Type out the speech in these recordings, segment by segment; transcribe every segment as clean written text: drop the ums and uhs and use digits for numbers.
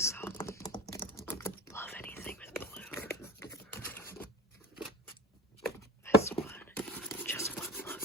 so love anything with blue. This one, just one look.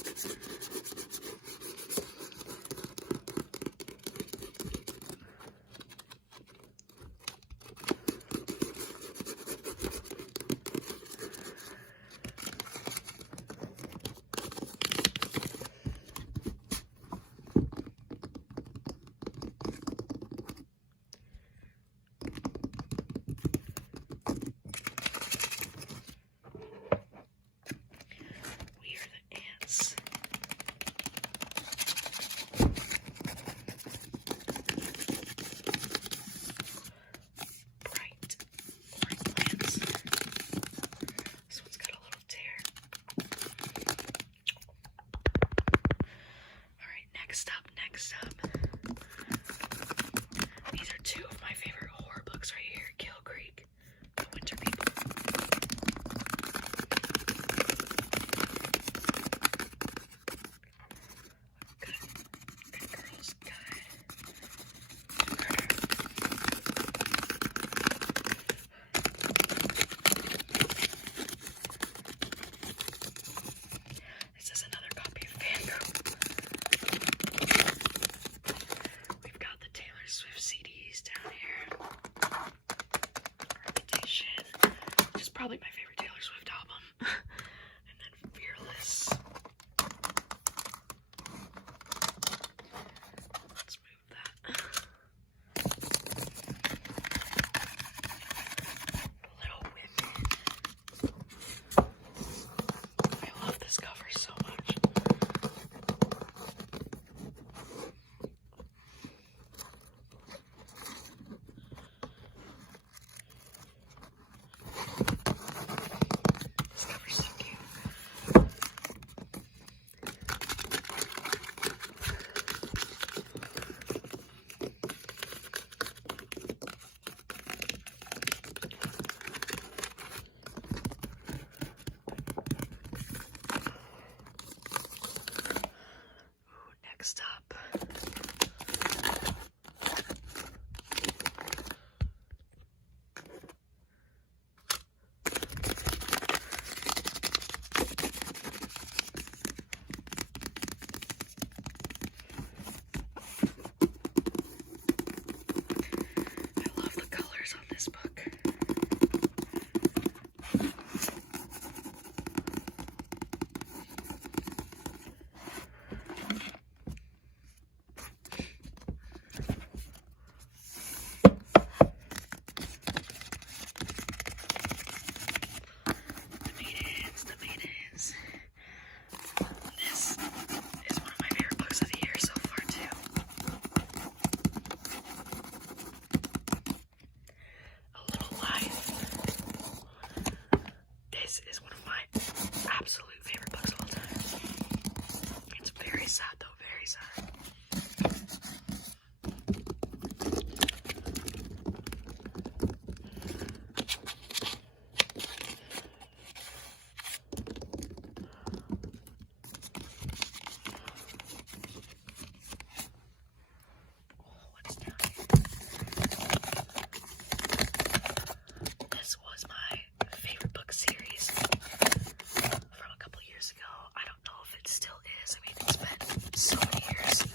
Next up, these are two of my favorite horror books right here. Kill Creek, The Winter People. Good Girls Guide. This is another copy of Fangirl. Swift CDs down here. Reputation, which is probably my favorite Taylor Swift album. And then Fearless. Let's move that. Little Women. I love this cover so much. Next up, I love the colors on this book. This is one of my absolute favorite books of all time. It's very sad though, very sad. What's down here? This was my favorite book series from a couple years ago. I don't know if it still is. I mean, it's been so many years.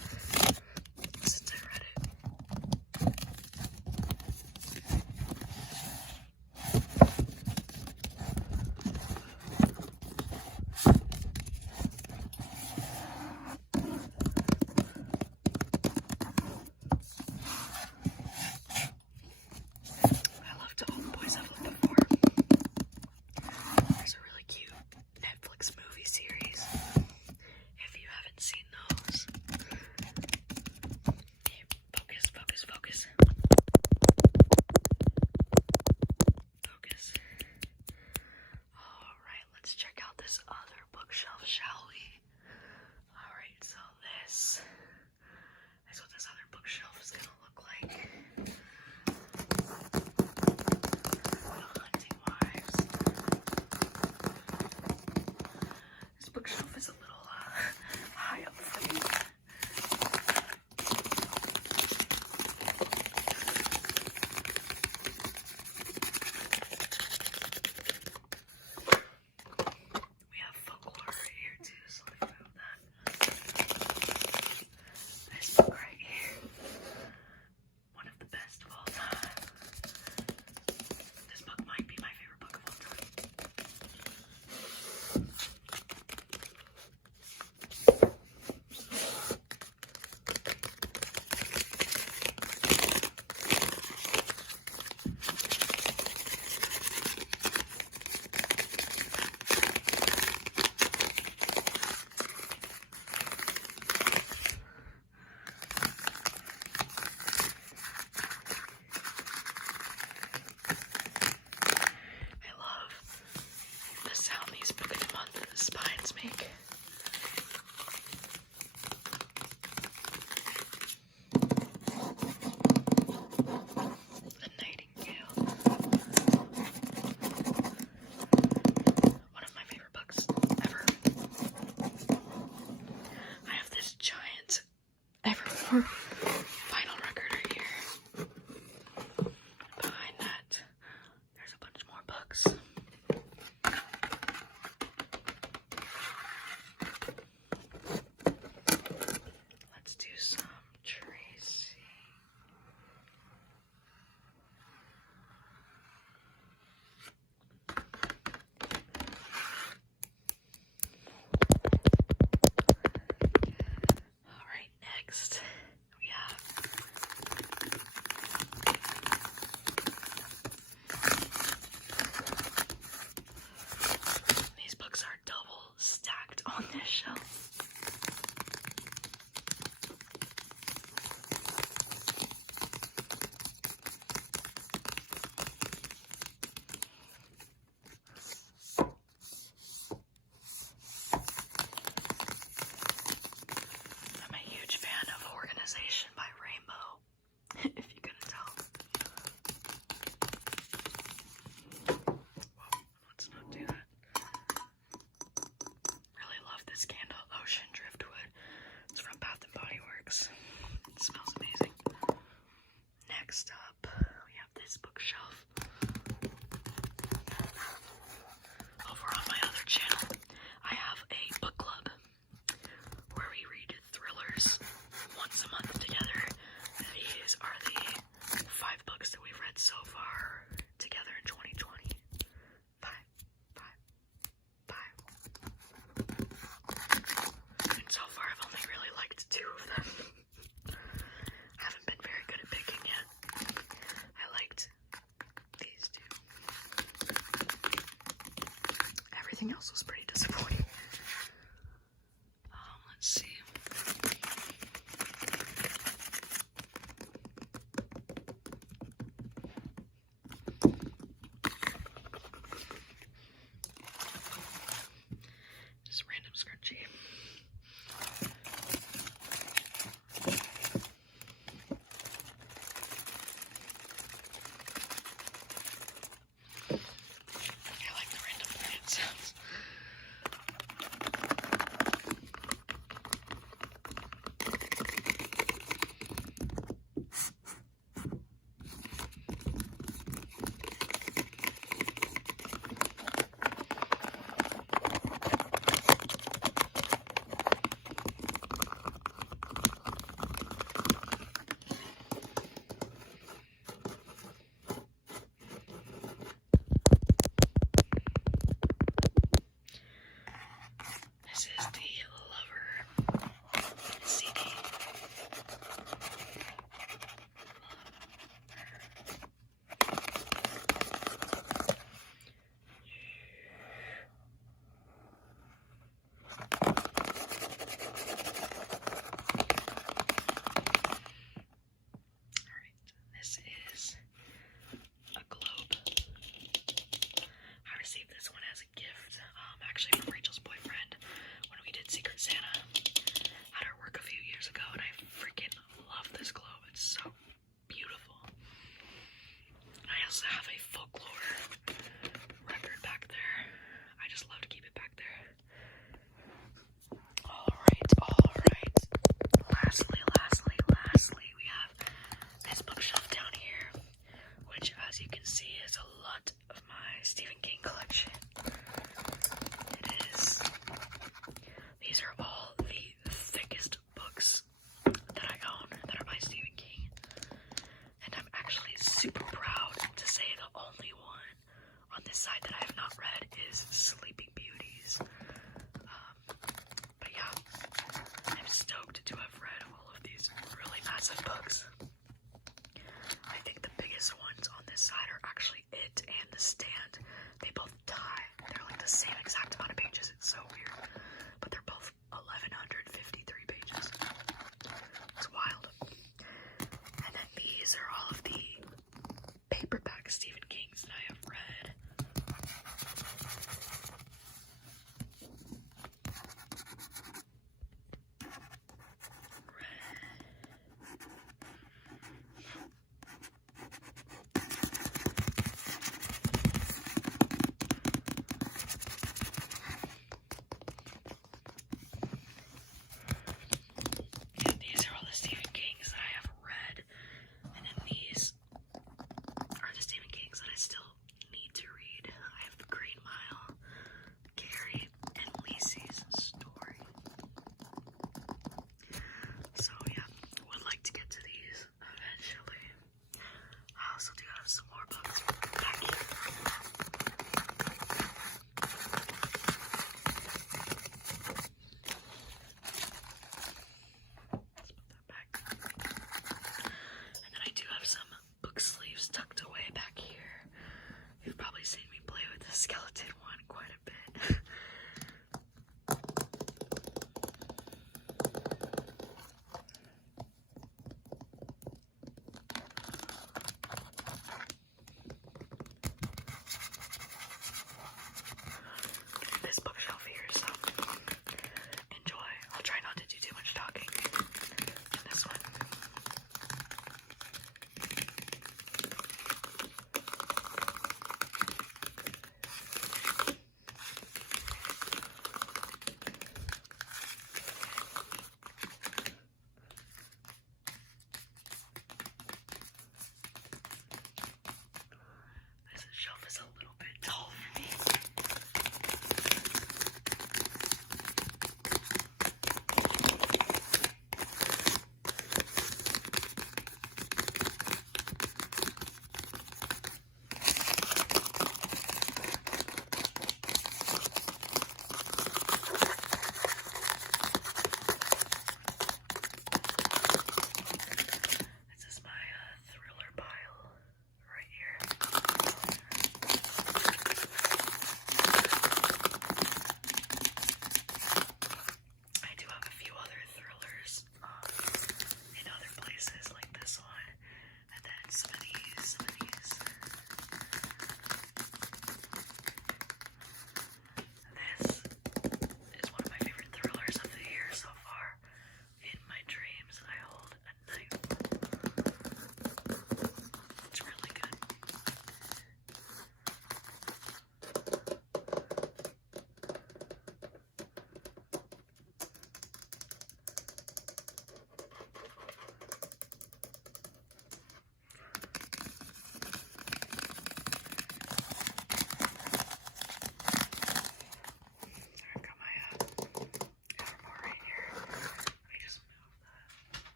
this bookshelf. Over on my other channel, I have a book club where we read thrillers once a month together. These are the 5 books that we've read so far together in 2020. 5. And so far I've only really liked 2 of them. Haven't been very good at picking yet. I liked these 2. Everything else was pretty disappointing. Let's see. Just random scrunchie. I like the random plant sounds. This is the Lover CD. Alright, this is a globe. I received this one as a gift, actually from Rachel's boyfriend when we did Secret Santa at our work a few years ago, and I freaking love this globe. It's so beautiful. I also have a folklore record back there. I just love to keep it back there. Alright. Lastly, we have this bookshelf down here, which, as you can see, is a lot of my Stephen King collection. These are all the thickest books that I own that are by Stephen King. And I'm actually super proud to say the only one on this side that I have not read is Sleeping Beauties. But yeah, I'm stoked to have read all of these really massive books. I think the biggest ones on this side are actually It and The Stand. They both tie. They're like the same exact amount of pages. It's so weird. But they're both 1,153 pages. It's wild. And then these are all of the paperback Stephen Kings that I have read. Yeah, these are all the Stephen Kings that I have read. And then these are the Stephen Kings that I still need to read. I have The Green Mile, Carrie, and Lacey's Story. So yeah, would like to get to these eventually. I also do have some more books back here. Let's put that back. And then I do have some book sleeves tucked away back here. You've probably seen me play with the skeleton one quite a bit. This bookshelf here, so enjoy. I'll try not to do too much talking in this one.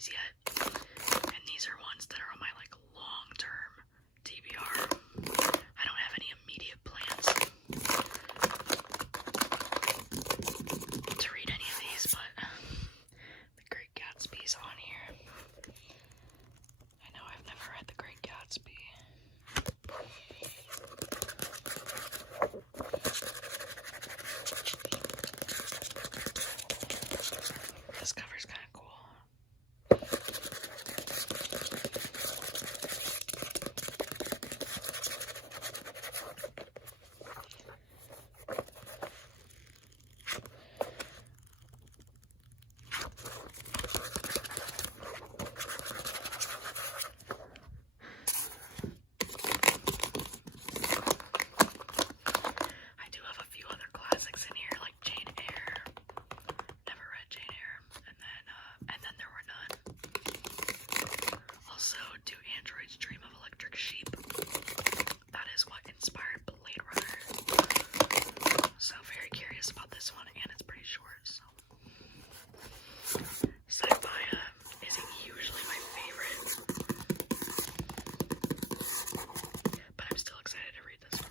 these yet. And these are ones that are on my like long-term TBR. I don't have any immediate plans to read any of these, but The Great Gatsby's on here. I know I've never read The Great Gatsby. This cover's kind of cool. I do have a few other classics in here, like Jane Eyre. Never read Jane Eyre. And then There Were None. Also, Do Androids Dream of Electric Sheep? That is what inspired Blade Runner. So very curious about this one, and it's pretty short, so. Sci-fi isn't usually my favorite, but I'm still excited to read this one.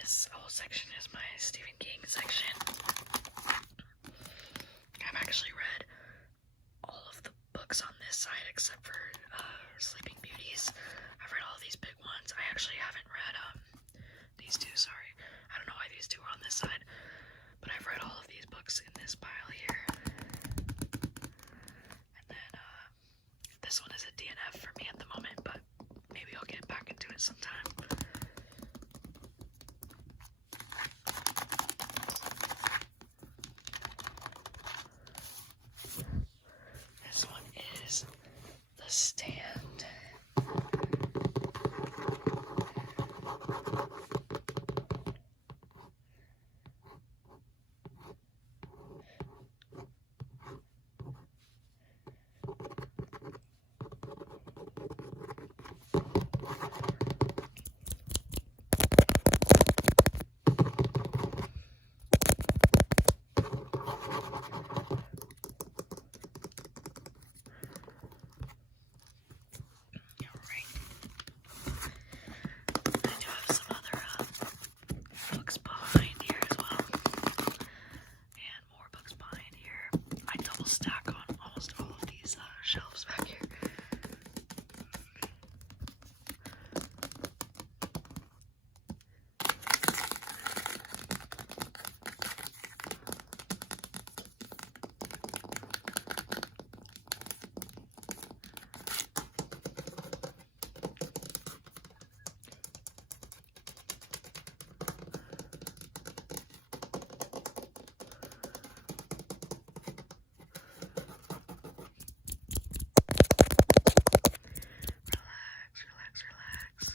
This whole section is my Stephen King section. I've actually read all of the books on this side except for Sleeping Beauties. I've read all these big ones. I actually haven't read these two, sorry. I don't know why these two are on this side, but I've read all of these books in this pile here. And then this one is a DNF for me at the moment, but maybe I'll get back into it sometime. This one is The Stand. I do have some other books behind here as well, and more books behind here. I double stack on almost all of these shelves back here. Relax, relax, relax.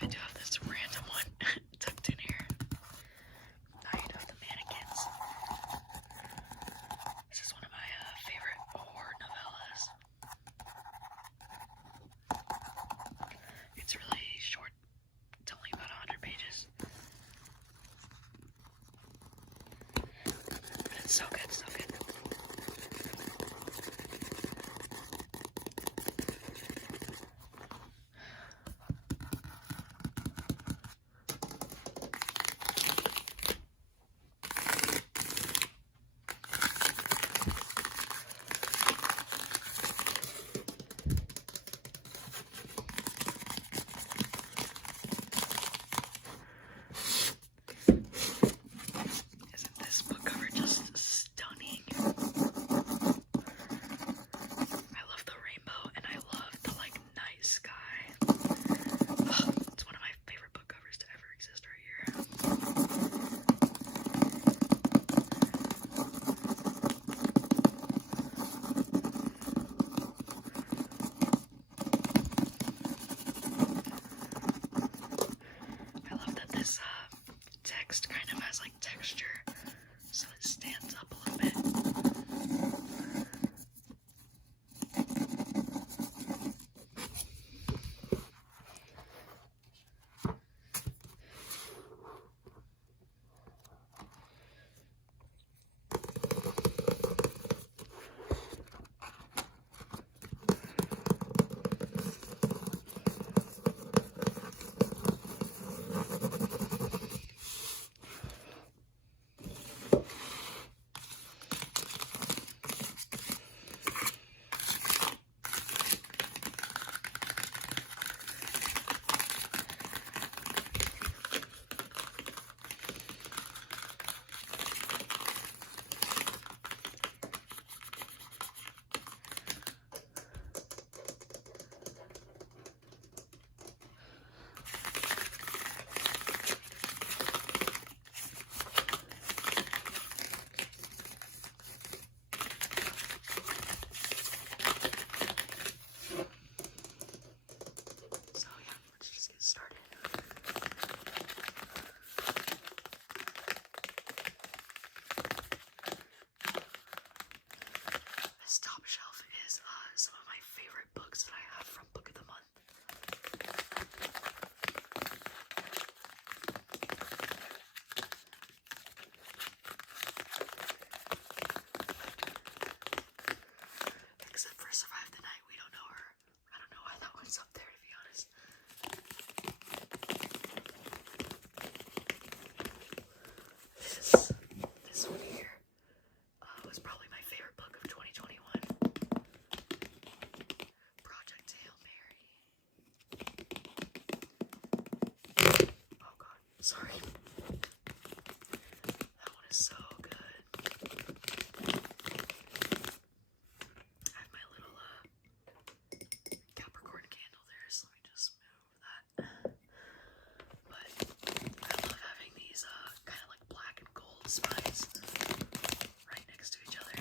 I do have this random one tucked in here. Night of the Mannequins. This is one of my favorite horror novellas. It's really short. It's only about 100 pages. But it's so good, so good. Isn't this book cover just stunning? is so good. I have my little Capricorn candle there, so let me just move that. But I love having these kind of like black and gold spines right next to each other.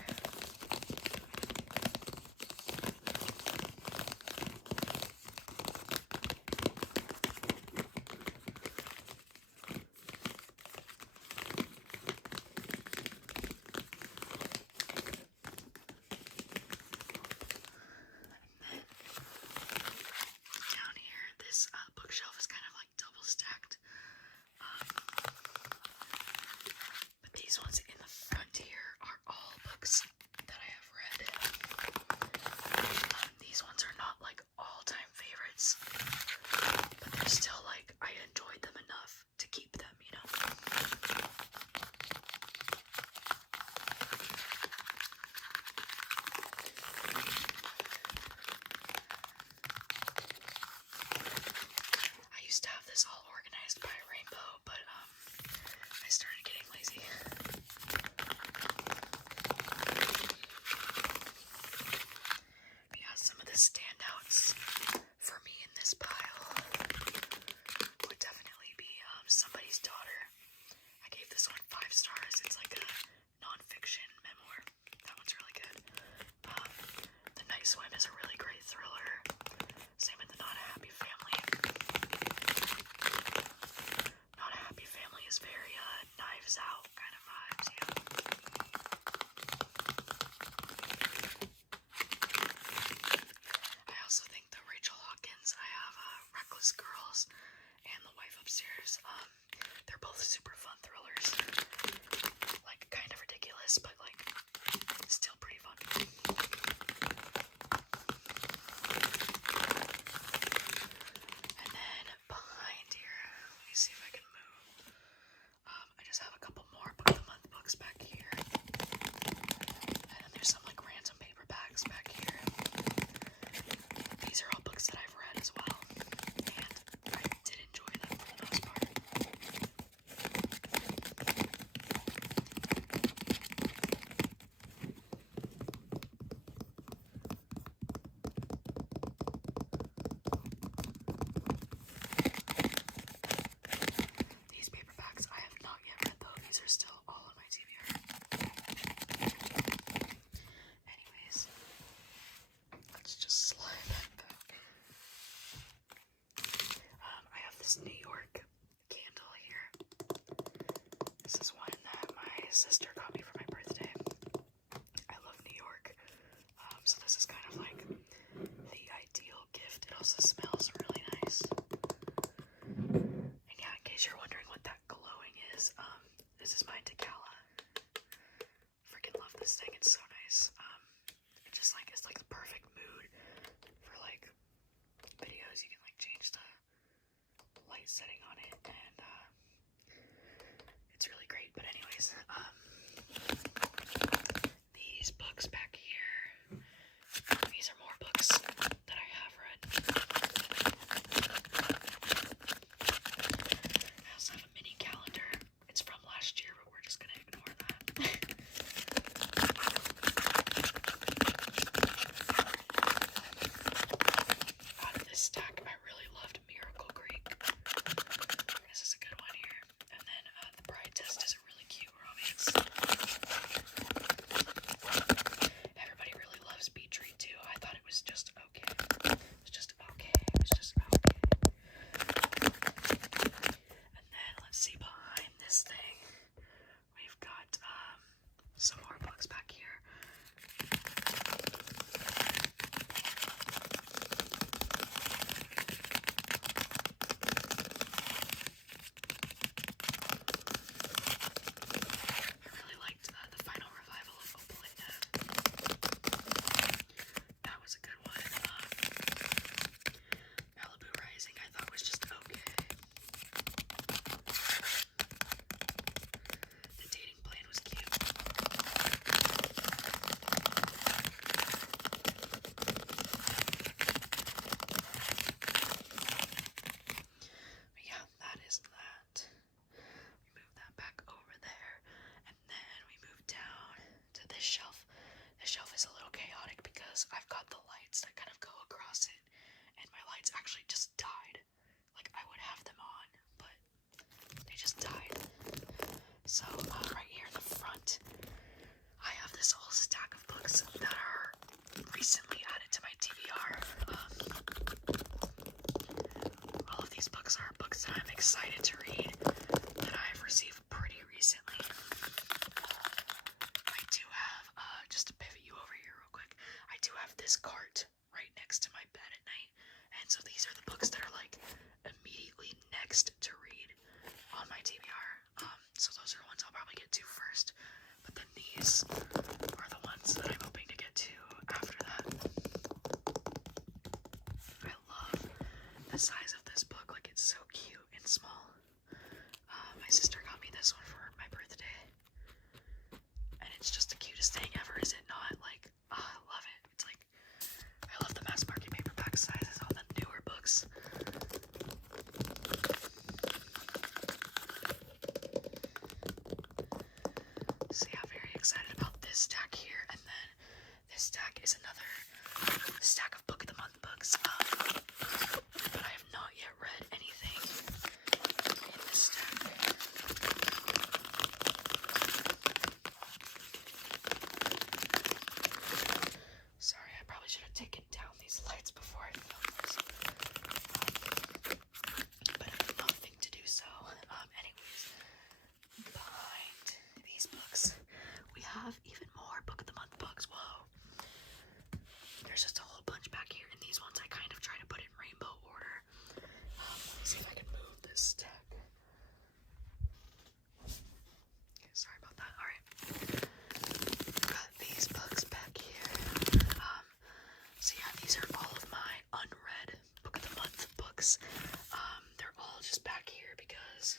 Down here, this bookshelf is kind of like double stacked. But these ones in the front here are all books that I have read. These ones are not like all-time favorites, but they're still like, I enjoyed them enough to keep them, you know? I used to have this all organized by rainbow, but I started getting lazy. Yeah, some of the standouts for me in this pile would definitely be Somebody's Daughter. I gave this one 5 stars. It's like a non-fiction memoir. That one's really good. The Night Swim is a really great thriller. Same with The Not a Happy Family. Not a Happy Family is very Knives Out kind of vibes, yeah. I also think the Rachel Hawkins, I have Reckless Girls and The Wife Upstairs. They're both super fun thrillers. Like, kind of ridiculous, but like, still pretty fun. And then behind here, let me see if I can move. I just have a couple more Book of the Month books back here. And then there's some like random paperbacks back here. These are all books that I've read as well. And I did enjoy them for the most part. These paperbacks I have not yet read though. These are still all on my TBR. Anyways, let's just slide that back. I have this New York candle here. This is one that my sister got me for my birthday. I love New York. So this is kind of like the ideal gift. It also smells really nice. And yeah, in case you're wondering what that glowing is, this is my Decala. Freaking love this thing. It's so nice. It just like, it's like the perfect mood for like videos. You can like change the light setting on it, and it's really great. But anyways, these books back here, these are more books that I have read. I also have a mini calendar. It's from last year, but we're just gonna ignore that. Out of this stack, I really loved Miracle Creek. This is a good one here. And then The Bride Test is a really cute romance. Everybody really loves Beach Read too. I thought it was just okay. It was just okay. It was just okay. And then let's see behind this thing. We've got some more books back here. I really liked the final revival of Opalina. That was a good one. Malibu Rising I thought was just okay. The Dating Plan was cute. right here in the front, I have this whole stack of books that are recently added to my TBR. All of these books are books that I'm excited to read that I've received pretty recently. I do have, just to pivot you over here real quick, I do have this cart right next to my bed at night, and so these are the books that are like immediately next to read on my TBR. So those are the ones I'll probably get to first, but then these are the ones that I'm hoping to get to after that. I love the size of this book, like it's so cute and small. My sister got me this one for my birthday, and it's just the cutest thing ever, is it not? Like, I love it. It's like, I love the mass market paperback sizes on the newer books. So yeah, very excited about this stack here, and then this stack is another stack of Book of the Month books, but I have not yet read anything in this stack. Sorry, I probably should have taken down these lights before I filmed this, but I have nothing to do so. Anyways, behind these books, we have even more Book of the Month books. Whoa. There's just a whole bunch back here, and these ones I kind of try to put in rainbow order. Let me see if I can move this stack. Okay, sorry about that. Alright. Got these books back here. So yeah, these are all of my unread Book of the Month books. They're all just back here because,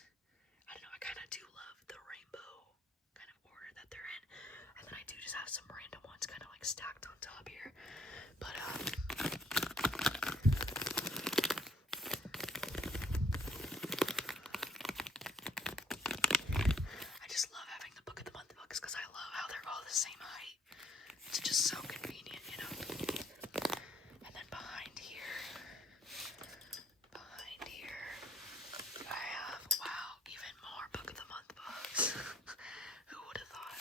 I don't know, I kind of do love the rainbow kind of order that they're in. And then I do just have some random ones kind of like stacked on top here. But, I just love having the Book of the Month books because I love how they're all the same height. It's just so convenient, you know? And then behind here, I have, wow, even more Book of the Month books. Who would have thought?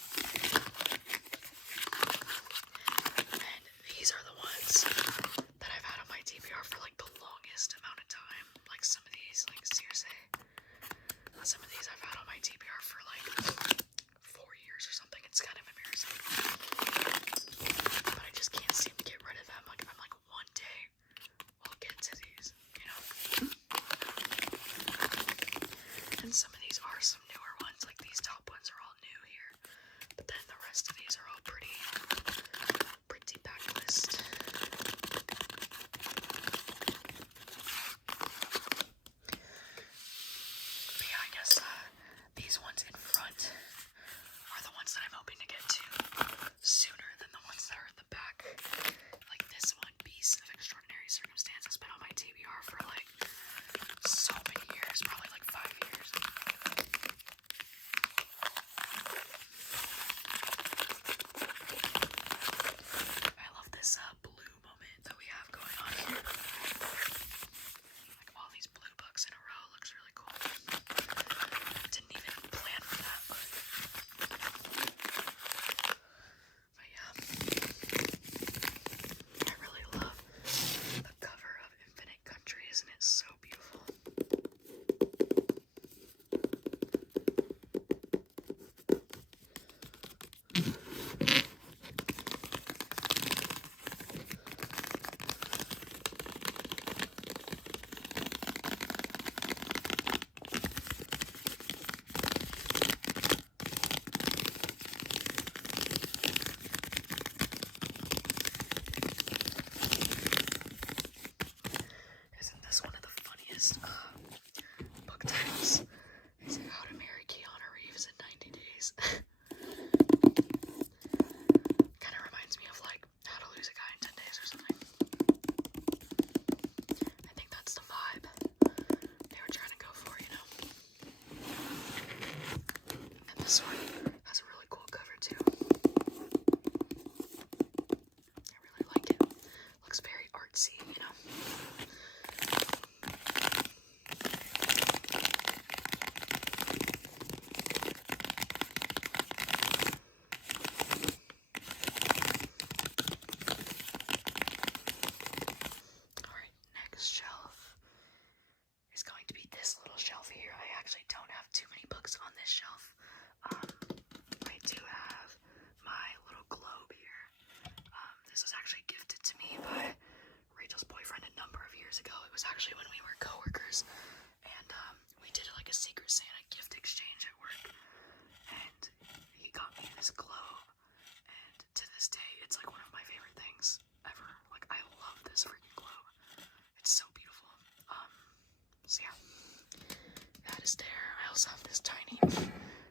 also have this tiny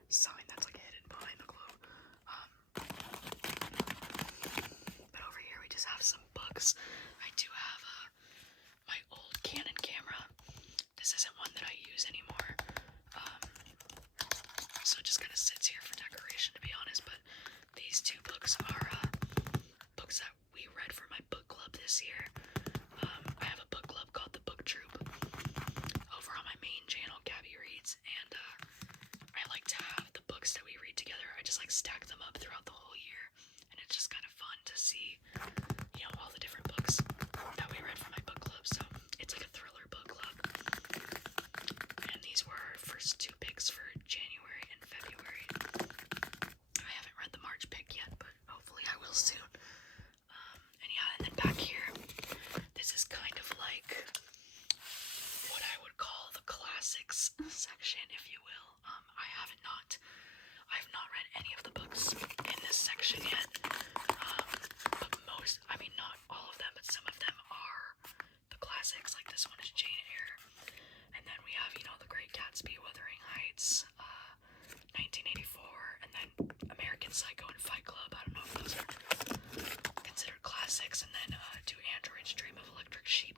sign that's like hidden behind the glue. But over here we just have some books. I do have my old Canon camera. This isn't one that I use anymore. So it just kind of sits here for decoration, to be honest. But these two books are books that we read for my book club this year. I have a book club called the Booktube over on my main channel, Gabby Reads, and I like to have the books that we read together. I just like stack them up throughout the whole year, and it's just kind of fun to see, you know, all the different books that we read for my book club. So it's like a thriller book club, and these were our first two picks for January and February. I haven't read the March pick yet, but hopefully I will soon. And yeah, and then back here, this is kind of like what I would call the classics section, if you will. I have not read any of the books in this section yet. But most, I mean, not all of them, but some of them are the classics. Like this one is Jane Eyre. And then we have, you know, The Great Gatsby, Wuthering Heights, 1984, and then American Psycho and Fight Club. I don't know if those are considered classics. And then Do Androids Dream of Electric Sheep?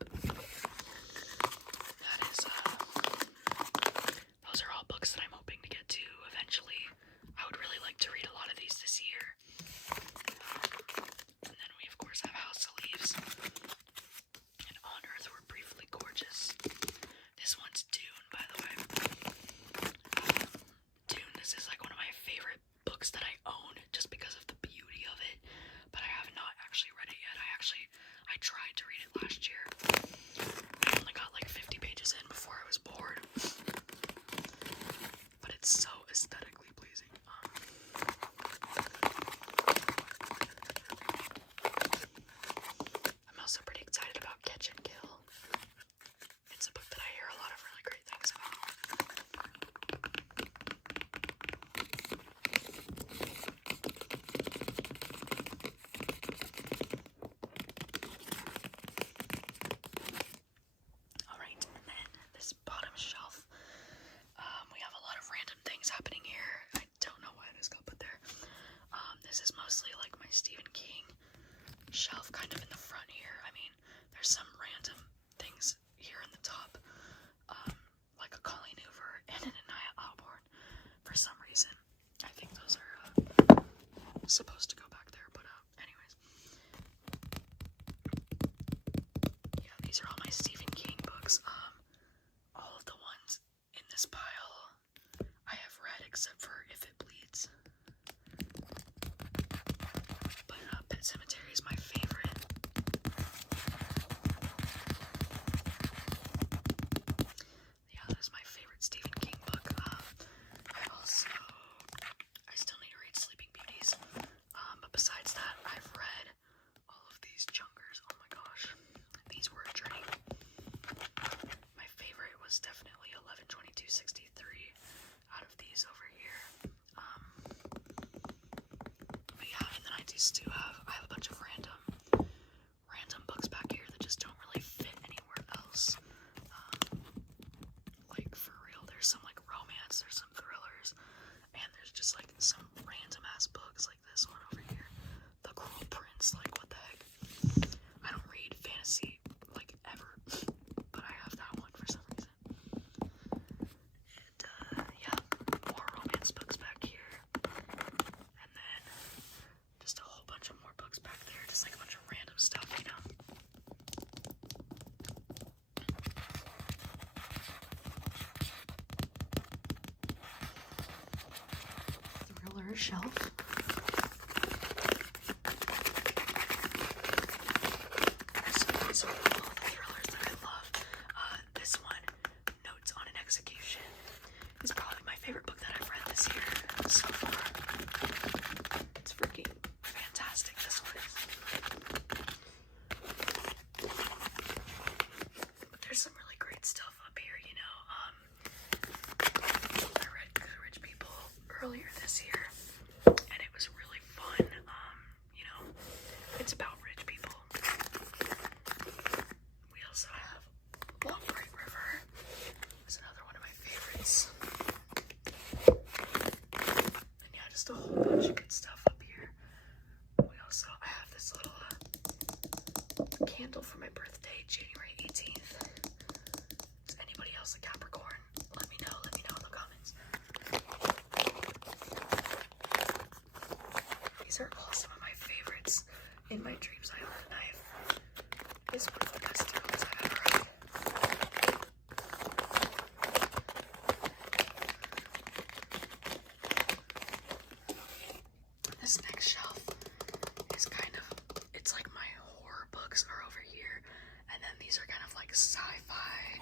That is, those are all books that I'm hoping to get to eventually. I would really like to read a lot of these this year. And then we, of course, have House of Leaves and On Earth We're Briefly Gorgeous. This one's Dune, by the way. Dune, this is like one of my favorite books that I own just because of the beauty of it, but I have not actually read it yet. I tried to read it last year. I only got like 50 pages in before I was bored. But it's so aesthetically pleasing. I'm also pretty excited about Catch and Kill. It's a book that I hear a lot of really great things about. Alright, and then this bottom shelf, we have a lot of random things happening here. I don't know why this got put there. This is mostly like my Stephen King shelf kind of in the front here. I mean, there's some random things here in the top, like a Colleen Hoover and an Anaya Alborn for some reason. I think those are supposed to go back there, but anyways. Yeah, these are all my Stephen King books. All of the ones in this pile I have read except for If It Bleeds. But Pet Sematary is my favorite. Yeah, that is my favorite Stephen King book. I still need to read Sleeping Beauties. But besides that, I've read all of these chunkers. Oh my gosh. These were a journey. My favorite was definitely 11/22/63 out of these over here. But yeah, and then I have a bunch of random books back here that just don't really fit anywhere else. Like for real, there's some like romance, there's some thrillers, and there's just like some random ass books like this one over here. The Cruel Prince, like what the heck? I don't read fantasy like ever, but I have that one for some reason. And yeah, more romance books back here. And then just a whole bunch of more books back there, just like a bunch of random stuff, you know? Thriller shelf. These are all the thrillers that I love. This one, Notes on an Execution, is probably my favorite book that I've read this year so far. It's freaking fantastic, this one is. But there's some really great stuff up here, you know. I read Good Rich People earlier this year, and bunch of good stuff up here. I have this little candle for my birthday, January 18th. Is anybody else a Capricorn? Let me know in the comments. These are all some of my favorites. In My Dreams I Own a Knife is one of the best books I've ever read. This next shelf is it's like my horror books are over here, and then these are kind of like sci-fi,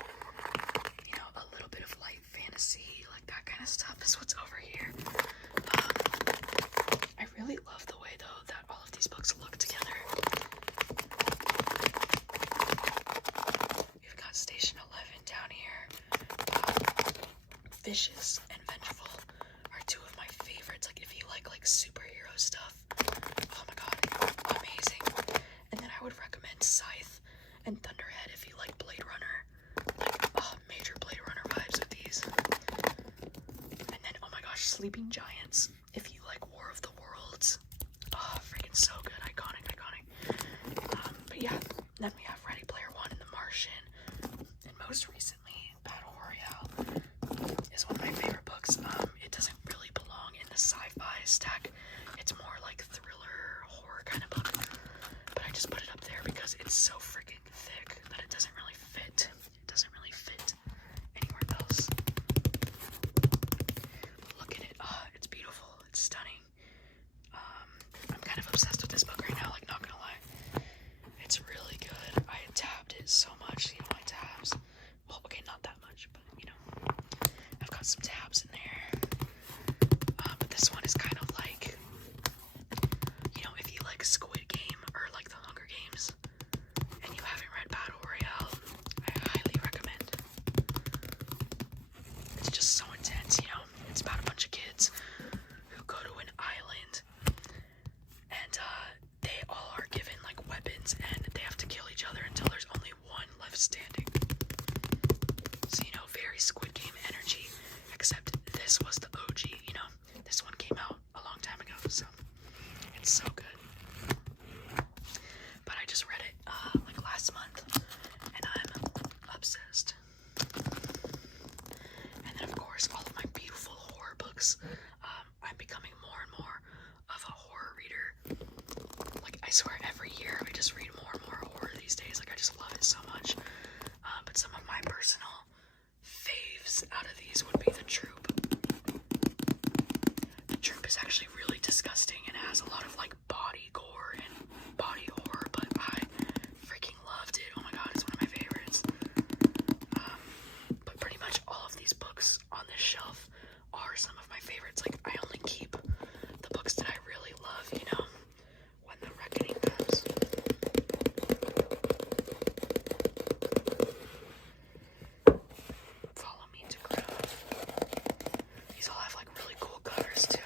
you know, a little bit of light fantasy, like that kind of stuff is what's over here. I really love the way though that all of these books look together. We've got Station 11 down here. Vicious and Vengeful are two of my favorites. Like if you like superhero stuff, oh my god, amazing. And then I would recommend Scythe and Thunderhead if you like Blade Runner. Major Blade Runner vibes with these. And then, oh my gosh, Sleeping Giants if you like War of the Worlds. Oh, freaking so good. Iconic. But yeah, then we have Ready Player One and The Martian. And most recently, Battle Royale is one of my favorite books. It doesn't really belong in the sci-fi stack. It's more like thriller, horror kind of book. But I just put it up there because it's so freaking thick that it doesn't really fit. It doesn't really fit anywhere else. Look at it. It's beautiful. It's stunning. I'm kind of obsessed with this book right now, like not gonna lie. It's really good. I tabbed it so much. You know my tabs. Well, okay, not that much, but you know, I've got some tabs in there. But this one is kind of like, you know, if you like Squid Game or like The Hunger Games and you haven't read Battle Royale, I highly recommend. It's just so intense, you know. It's about a bunch of kids who go to an island and they all are given like weapons and they have to kill each other until there's only one left standing. So, you know, very Squid Game energy, except this was the OG, you know. This one came out a long time ago, so it's so good. But I just read it like last month and I'm obsessed. And then of course all of my beautiful horror books. I'm becoming more and more of a horror reader. Like I swear every year I just read more and more horror these days. Like I just love it so much. But some of my personal faves out of these would be The Troop. The Troop is actually really disgusting and has a lot of like body gore and body horror, but I freaking loved it. Oh my god, it's one of my favorites. But pretty much all of these books on this shelf are some of my favorites. Like I only keep the books that I really love, you know, when the reckoning comes. Follow Me to Grow. These all have like really cool covers too.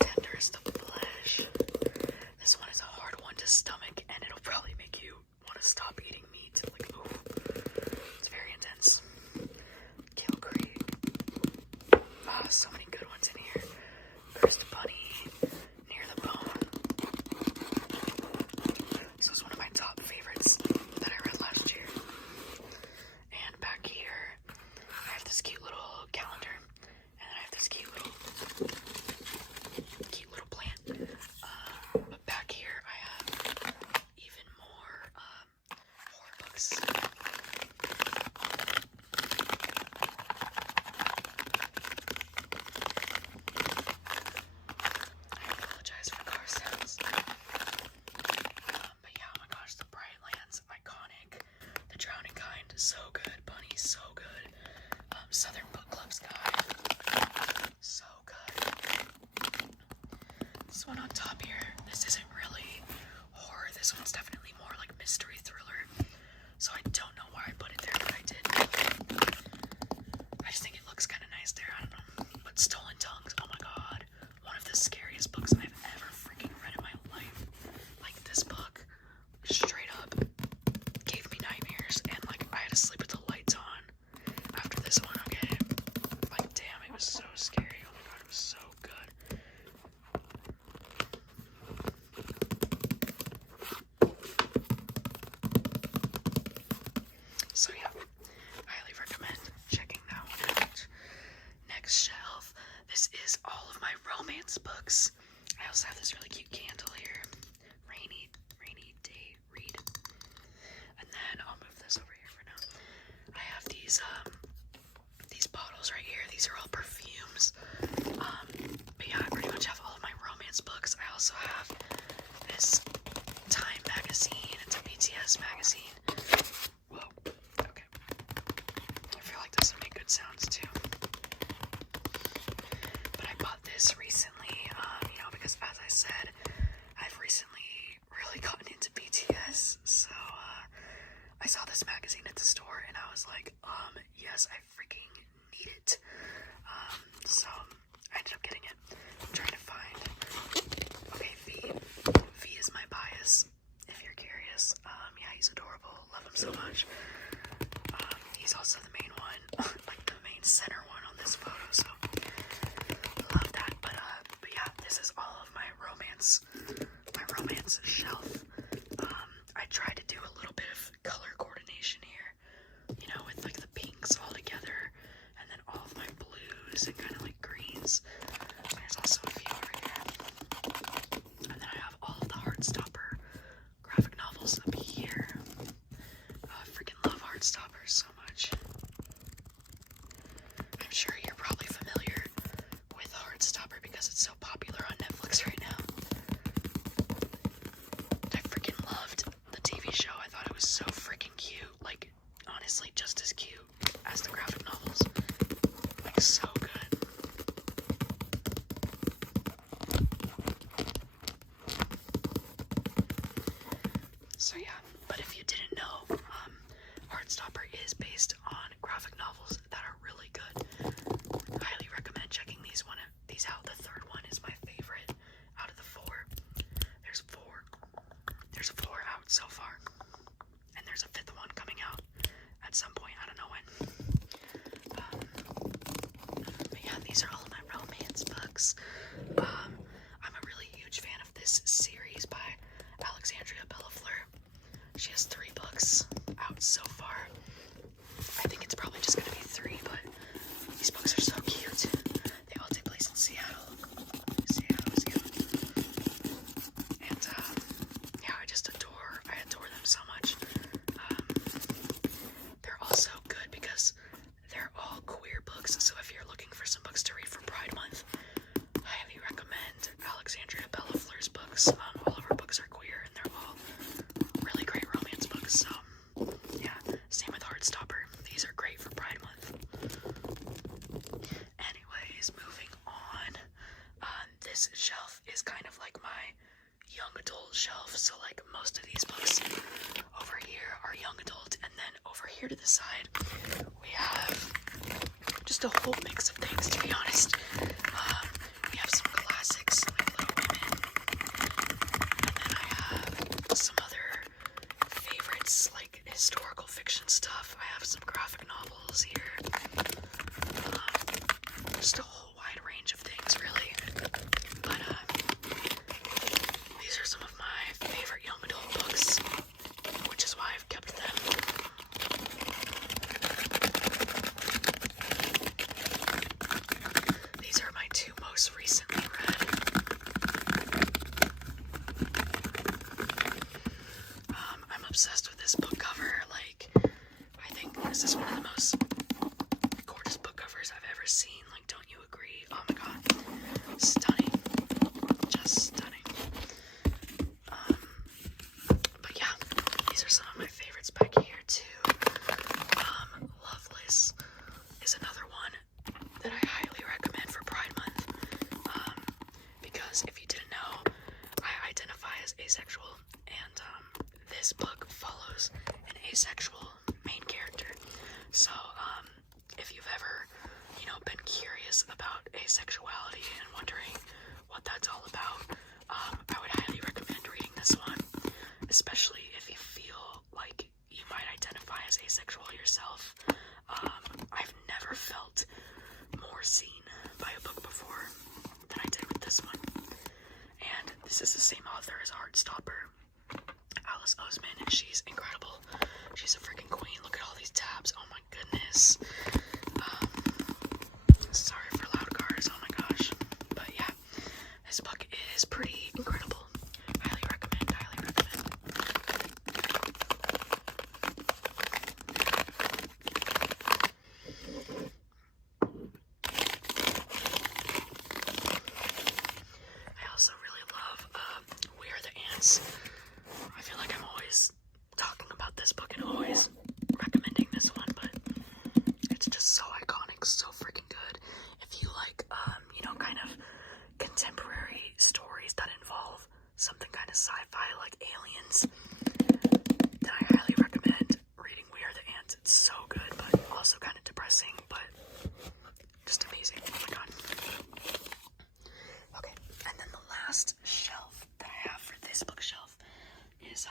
Tender is the Flesh. This one is a hard one to stomach and it'll probably make you want to stop eating meat. Like, ooh, it's very intense. Kill Creek. So many good ones in here. Cursed Bunny, Near the Bone. This was one of my top favorites that I read last year. And back here, I have this cute little calendar, and I have this cute little plant. But back here, I have even more horror books. I apologize for car sounds. But yeah, oh my gosh, The Bright Lands, iconic. The Drowning Kind, so good. Bunny, so good. Southern Book Club's Guide, so good. This one on top here, this isn't really horror. This one's definitely more like mystery thriller. So I don't know why I put it there, but I did. I just think it looks kind of nice there. I don't know. But Stolen Tongues, oh my god, one of the scariest books I've ever freaking read in my life. Like this book, straight up, gave me nightmares, and like I had to sleep with the lights on after this one. Okay, like damn, it was so scary. this is all of my romance books. I also have this really cute candle here. Rainy day read. And then I'll move this over here for now. I have these bottles right here. These are all perfumes. But yeah, I pretty much have all of my romance books. I also have this Time magazine. It's a BTS magazine. Whoa. Okay. I feel like this would make good sounds too. But I bought this recently, because as I said, I've recently really gotten into BTS. So I saw this magazine at the store and I was like, yes, I freaking need it. So I ended up getting it. I'm trying to find. Okay, V. V is my bias, if you're curious. Yeah, he's adorable. Love him so much. He's also the main one, like the main center one on this photo, so love that. But yeah, this is all of my romance shelf. I tried to do a little bit of color coordination here, with like the pinks all together, and then all of my blues and kind of like greens. There's also a few over here. And then I have all of the Heartstopper graphic novels up here. I freaking love Heartstopper so much. I'm sure you're probably familiar with Heartstopper because it's so popular on Netflix right now. I freaking loved the TV show. I thought it was so freaking cute. Like, honestly, just as cute as the graphic novels. Like, so good. So yeah, but if you didn't know, Heartstopper is based on graphic novels that are really good. I highly recommend checking these out. The third one is my favorite out of the four. There's four out so far, and there's a fifth one coming out at some point. I don't know when. But yeah, these are all of my romance books. I'm a really huge fan of this series by Alexandria Bellafleur. She has 3 books out so far. I think it's probably just gonna be 3, but these books are so cute. They all take place in Seattle. And yeah, I adore them so much. They're also good because they're all queer books. So if you're looking for some books to read for Pride Month, I highly recommend Alexandria Bellafleur's books. All of her books are queer and they're all really great romance books. So yeah, same with Heartstopper. These are great for Pride Month. Anyways, moving on. This shelf is kind of like my young adult shelf. So like most of these books over here are young adult, and then over here to the side we have just a whole mix of things, to be honest. We have some classics like Little Women, and then I have some other favorites like historical fiction stuff. I have some graphic novels here. Just a whole wide range of things, really. But these are some of my favorite young adult books, which is why I've kept them. These are my 2 most recently read. I'm obsessed with this book cover. Like, I think this is one of the most gorgeous book covers I've ever seen. Like, don't you agree? Oh my god. Stunning. Just stunning. But yeah, these are some of my favorites back here too. Loveless is another one that I highly recommend for Pride Month. Because if you didn't know, I identify as asexual, and this book follows an asexual main character. So if you've ever, been curious about asexuality and wondering what that's all about, I would highly recommend reading this one, especially if you feel like you might identify as asexual yourself. I've never felt more seen by a book before than I did with this one. And this is the same author as Heartstopper, Alice Oseman, and she's incredible. She's a freaking queen. Look at all these tabs. Oh my goodness. Sorry for loud cars. Oh my gosh. sci-fi like aliens, then I highly recommend reading We Are the Ants. It's so good, but also kind of depressing, but just amazing. Oh my god. Okay, and then the last shelf that I have for this bookshelf is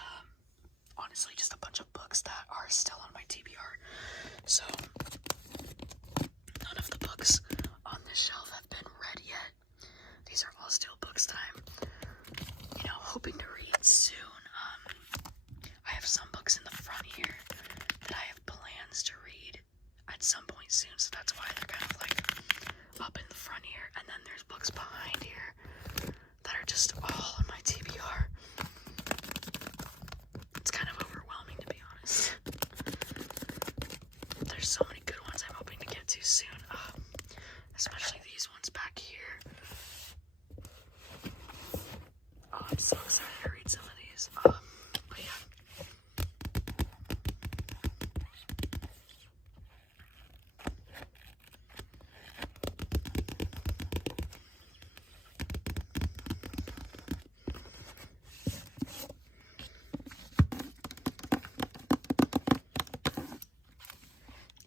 honestly just a bunch of books that are still on my TBR. So none of the books on this shelf have been read yet. These are all still books that I'm, hoping to read soon. I have some books in the front here that I have plans to read at some point soon, so that's why they're kind of like up in the front here. And then there's books behind here that are just all on my TBR. It's kind of overwhelming, to be honest. There's so many good ones I'm hoping to get to soon, especially these ones back here. Oh, I'm so excited to read some of these. But yeah.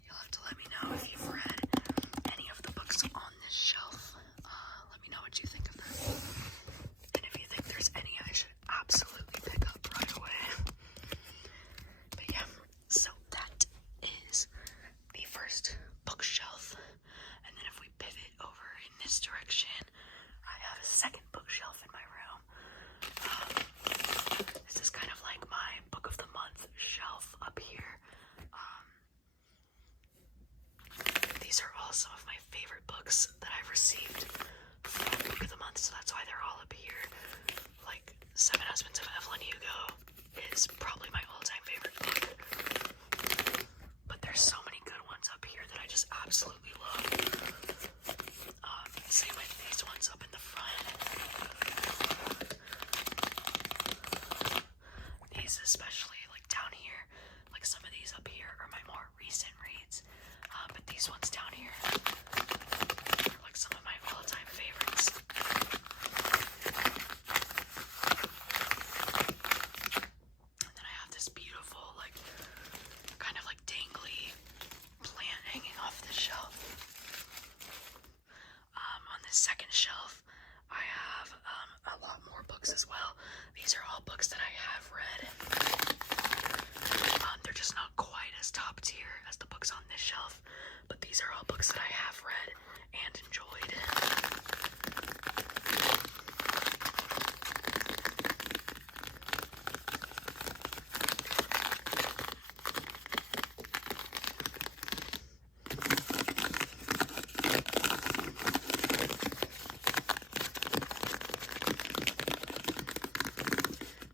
You'll have to let me know if you've read any of the books on this shelf. Let me know what you think of them. And if you think there's any I should absolutely pick up right away. But yeah, so that is the first bookshelf. And then if we pivot over in this direction, I have a second bookshelf in my room. This is kind of like my book of the month shelf up here. These are all some of my favorite books that I've received for book of the month, so that's why they're all up here. Like Seven Husbands of Evelyn Hugo is probably my all-time favorite book. But there's so many good ones up here that I just absolutely love. Same with these ones up in the front. These especially, like down here, like some of these up here are my more recent reads. But these ones down here are like some of my all-time favorites. And then I have this beautiful, like, kind of like dangly plant hanging off the shelf. On this second shelf, I have a lot more books as well. These are all books that I have read. They're just not quite as top tier as the books on this shelf, but these are all books that I have read and enjoyed.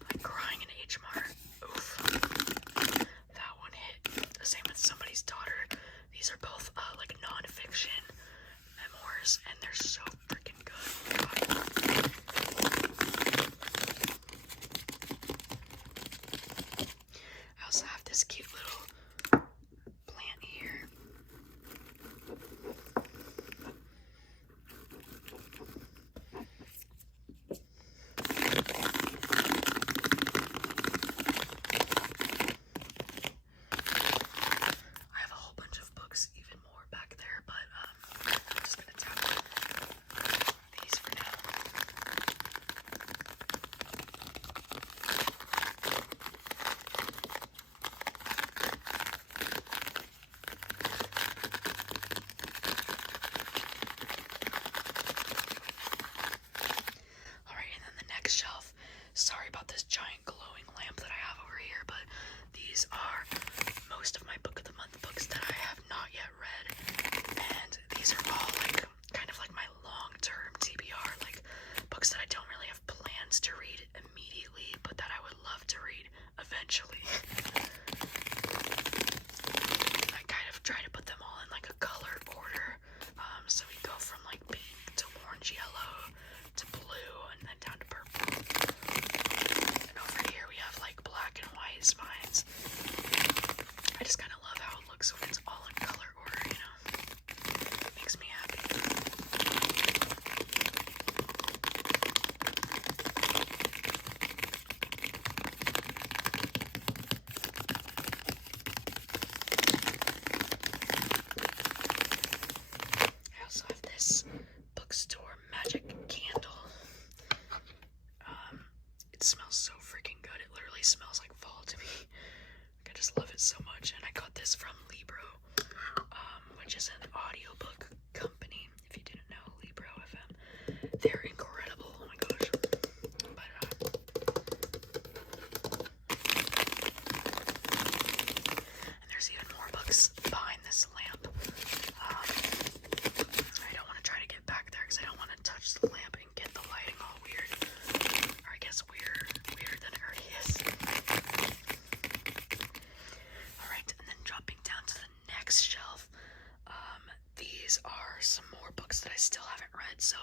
Like Crying in H Mart. Oof. That one hit. The same with Somebody's Daughter. These are both like non-fiction memoirs, and they're so freaking good. I also have this cute little plant here. I have a whole bunch of books, even more back there, but I'm just gonna tap these for now. magic candle. It smells so freaking good. It literally smells like fall to me. I just love it so much. And I got this from Libro, which is an audiobook company. If you didn't know, Libro FM. They're incredible. Oh my gosh. But and there's even more books behind this lamp. I don't want to try to get back there because I don't want to touch the lamp and get the lighting all weird. Or I guess weirder than it already is. Alright, and then dropping down to the next shelf. These are some more books that I still haven't read. So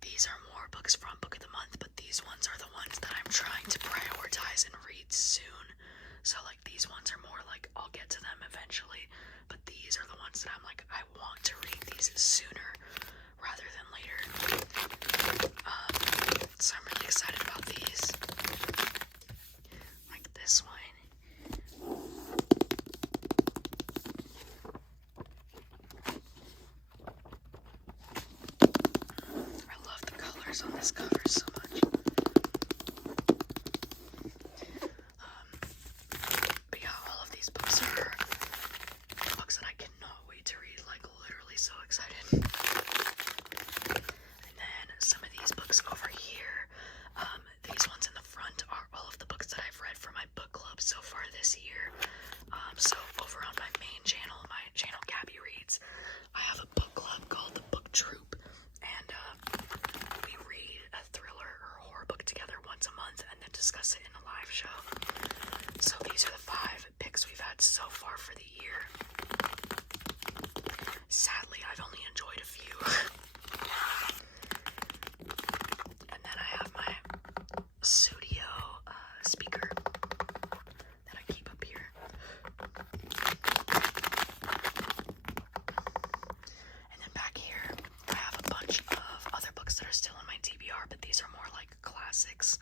these are more books from Book of the Month, but these ones are the ones that I'm trying to prioritize and read soon. So like these ones are more like I'll get to them eventually, but these are the ones that I'm like I want to read these sooner rather than later. So I'm really excited about these. Like this one. I love the colors on this cover so much. But yeah, all of these books are books that I cannot wait to read, like literally so excited. And then some of these books over here, these ones in the front are all of the books that I've read for my book club so far this year. So over on my main channel, Gabby Reads, I have a book club called the Booktube, and we read a thriller or horror book together once a month and then discuss it in a live show. So these are the 5 picks we've had so far for the year. Sadly, I've only enjoyed a few. And then I have my studio speaker that I keep up here. And then back here, I have a bunch of other books that are still in my TBR, but these are more like classics.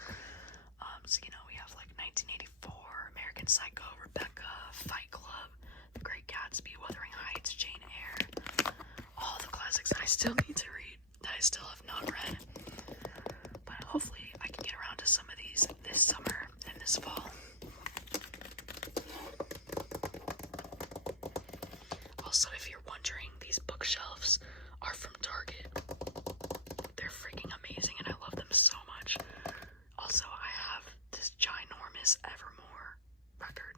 So, you know, we have like 1984, American Psycho, Rebecca, Fight Club, The Great Gatsby, Wuthering Heights, Jane Eyre. All the classics that I still need to read, that I still have not read. But hopefully I can get around to some of these this summer and this fall. Also, if you're wondering, these bookshelves are from Target. They're freaking amazing and I love them so much. Also, I have this ginormous Evermore record,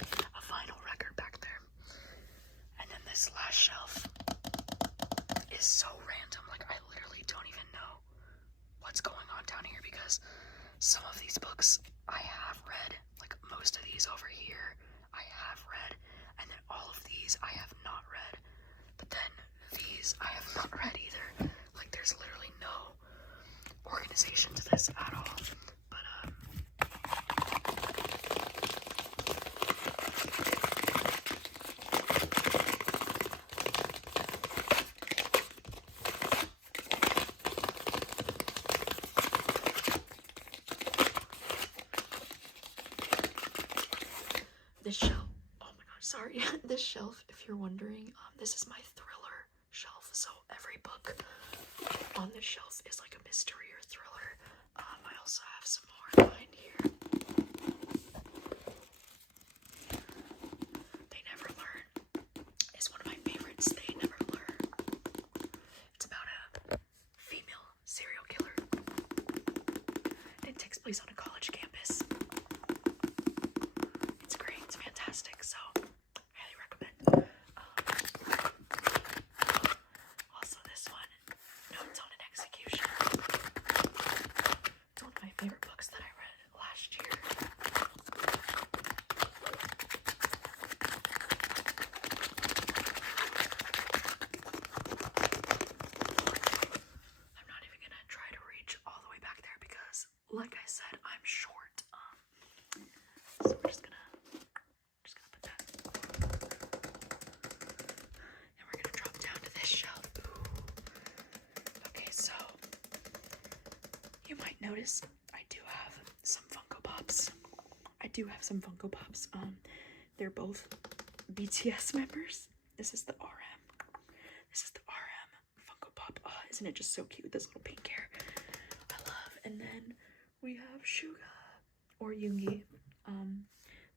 a vinyl record back there. And then this last shelf is so random. Like, I literally don't even know what's going on down here because some of these books I have read. Like, most of these over here I have read. And then all of these I have not read. But then these I have not read either. Like, there's literally no organization to this at all. But this shelf, oh my gosh, sorry. This shelf, if you're wondering, this is my thriller shelf. So every book on this shelf is like a mystery or thriller. I also have some more behind here. They Never Learn is one of my favorites. They Never Learn. It's about a female serial killer. It takes place on a college campus. It's great. It's fantastic. So, highly recommend. Also, this one, No Tone and Execution. It's one of my favorite books that I read last year. I'm not even gonna try to reach all the way back there because, like I said, I'm short. So we're just gonna put that. And we're gonna drop down to this shelf. Ooh. Okay, so you might notice I do have some Funko Pops. They're both BTS members. This is the RM. Funko Pop. Isn't it just so cute, this little pink hair? I love. And then we have Suga or Yoongi.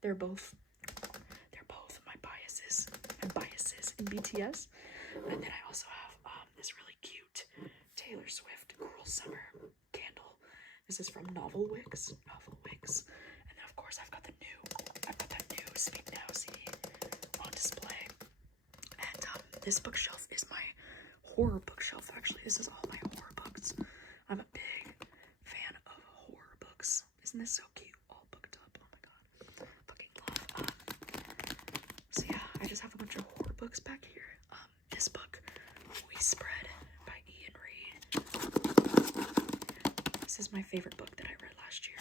They're both my biases. My biases in BTS. And then I also have this really cute Taylor Swift Cruel Summer candle. This is from Novel Wicks. And then of course I've got that new Speak Now CD on display. And this bookshelf is my horror bookshelf. Actually, this is all my horror books. I'm a big fan of horror books. Isn't this so cute? All booked up. Oh my god, fucking love. So yeah, I just have a bunch of horror books back here. This book, We Spread by Ian Reid. This is my favorite book that I read last year.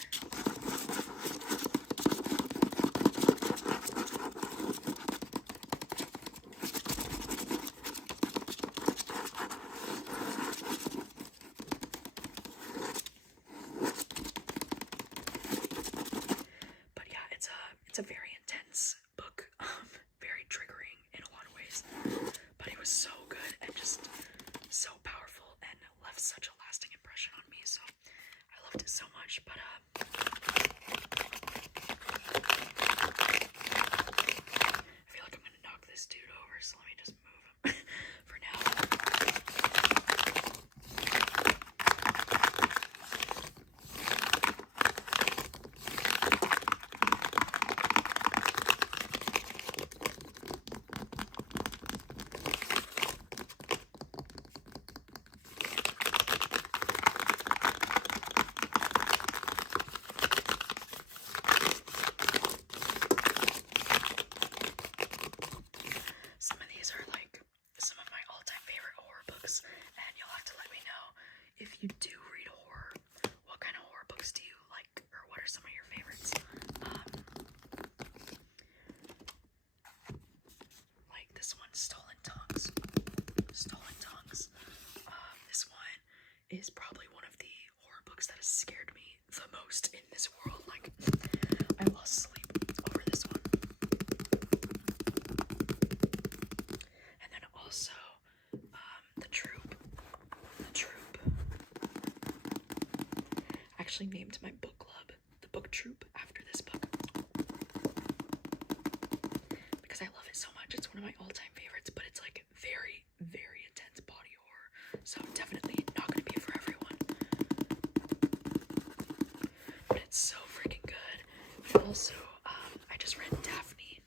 But yeah, it's a very intense book, very triggering in a lot of ways. But it was so good and just so powerful and left such a lasting impression on me. So I loved it so much. But I feel like I'm gonna knock this dude over, so let me just move him for now. Some of these are like some of my all-time favorite horror books, and you'll have to let me know if you do read horror. What kind of horror books do you like, or what are some of your favorites? Like this one, Stolen Tongues. This one is probably one of the horror books that has scared me the most in this world. Like, I lost sleep over this one. And then also, The Troop. I actually named my book club the Book Troop after this book. Because I love it so much. It's one of my all-time favorites, but it's like very, very intense body horror. So definitely not gonna be for everyone. But it's so freaking good. And also, I just read Daphne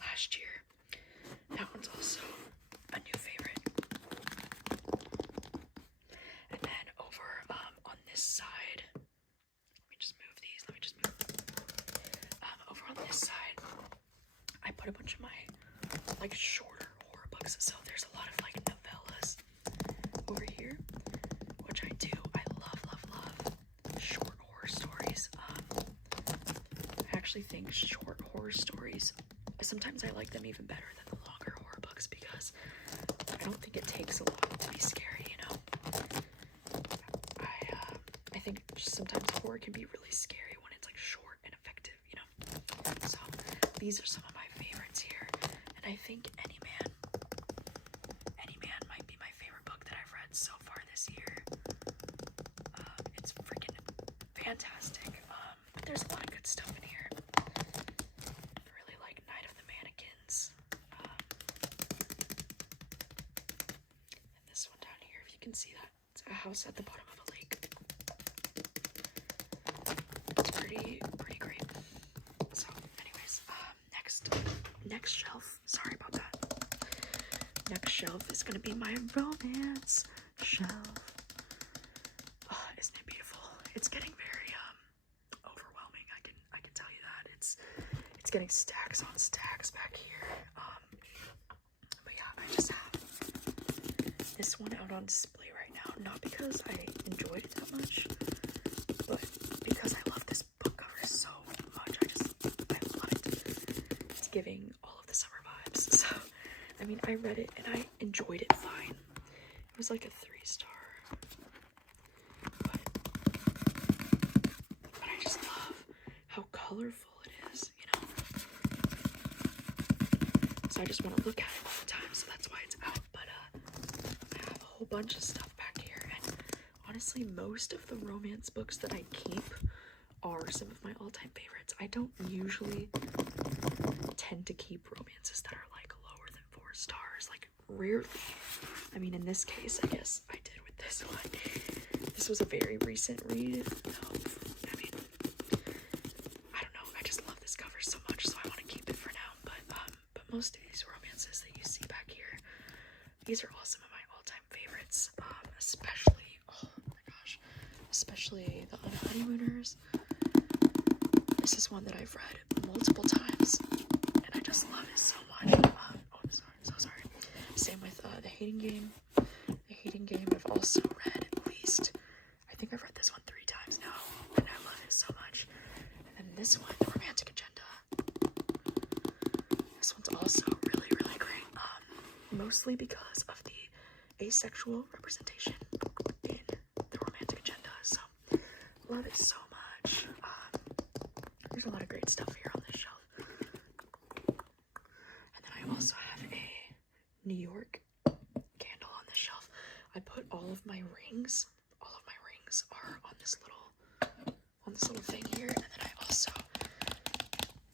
last year. That one's also a new favorite. And then over on this side, let me just move these. Over on this side, I put a bunch of my like shorter horror books. So there's a lot of like novellas over here, which I do. I love short horror stories. I actually think short horror stories, sometimes I like them even better than the longer horror books, because I don't think it takes a lot to be scary, you know? I think sometimes horror can be really scary when it's like short and effective, you know? So these are some of my favorites here, and I think Any Man might be my favorite book that I've read so far this year. It's freaking fantastic. But there's a lot of good stuff in here. I really like Night of the Mannequins. And this one down here, if you can see that, it's a house at the bottom of a lake. It's pretty great. So, anyways, next shelf. Sorry about that. Next shelf is gonna be my romance shelf. Oh, isn't it beautiful? It's getting very overwhelming. I can tell you that. It's getting stacks on stacks back here. But yeah, I just have this one out on display right now, not because I enjoyed it that much, but because I love this book cover so much. I love it. It's giving all of the summer vibes. So, I mean, I read it and I enjoyed it fine. It was like a 3-star. But I just love how colorful it is, you know? So I just want to look at it all the time, so that's why it's out. But I have a whole bunch of stuff back here, and honestly, most of the romance books that I keep are some of my all-time favorites. I don't usually tend to keep romances that are like lower than 4 stars, like rarely. I mean, in this case, I guess I did with this one. This was a very recent read. I mean, I don't know, I just love this cover so much, so I want to keep it for now. But most of these romances that you see back here, these are all some of my all-time favorites. Especially, oh my gosh, especially the Honeymooners. This is one that I've read multiple times, and I just love it so much. So sorry. Same with The Hating Game. The Hating Game I've also read at least, I think I've read this one 3 times now, and I love it so much. And then this one, The Romantic Agenda. This one's also really, really great. Mostly because of the asexual representation in The Romantic Agenda. So, love it so much. There's a lot of great stuff here on this shelf. And then I also have a New York candle on this shelf. I put all of my rings are on this little thing here, and then I also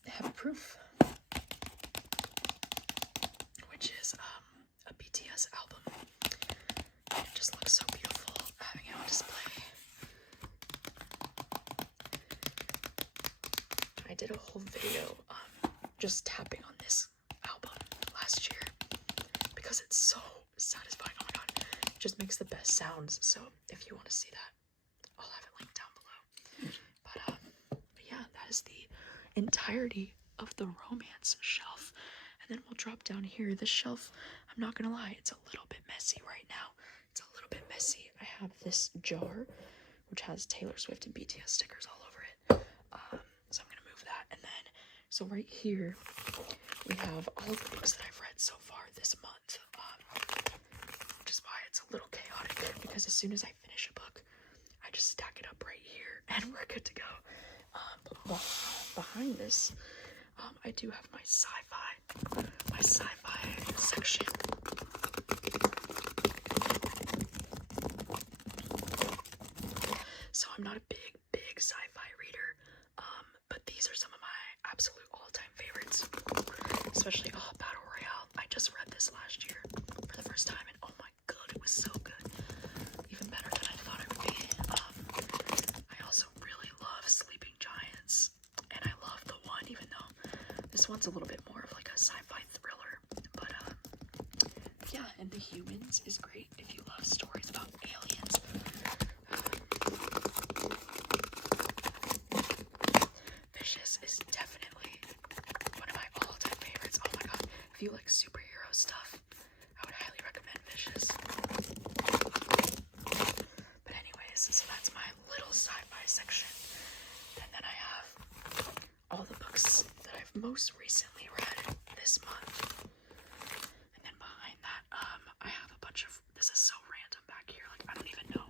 have proof, which is a BTS album. And it just looks so beautiful having it on display. I did a whole video just tapping on this album last year because it's so satisfying. Oh my god, it just makes the best sounds. So if you want to see that, I'll have it linked down below. But yeah, that is the entirety of the romance shelf. And then we'll drop down here. This shelf, I'm not gonna lie, it's a little bit messy right now. It's a little bit messy. I have this jar which has Taylor Swift and BTS stickers all over it. So I'm gonna move that. And then, so right here, we have all of the books that I've read so far this month, which is why it's a little chaotic, because as soon as I finish a book, I just stack it up right here, and we're good to go. But behind this, I do have my sci-fi section. So I'm not a big sci-fi reader, but these are some of my absolute all-time favorites, especially Battle Royale. I just read this last year for the first time, and oh my god, it was so good. Even better than I thought it would be. I also really love Sleeping Giants, and I love the one, even though this one's a little bit more of like a sci-fi thriller, but yeah, and The Humans is great if you love stories about aliens. Vicious is definitely one of my all-time favorites. Oh my god, if you like superhero stuff, I would highly recommend Vicious. But anyways, so that's my little sci-fi section. And then I have all the books that I've most recently read this month. And then behind that, I have a bunch of, this is so random back here, like I don't even know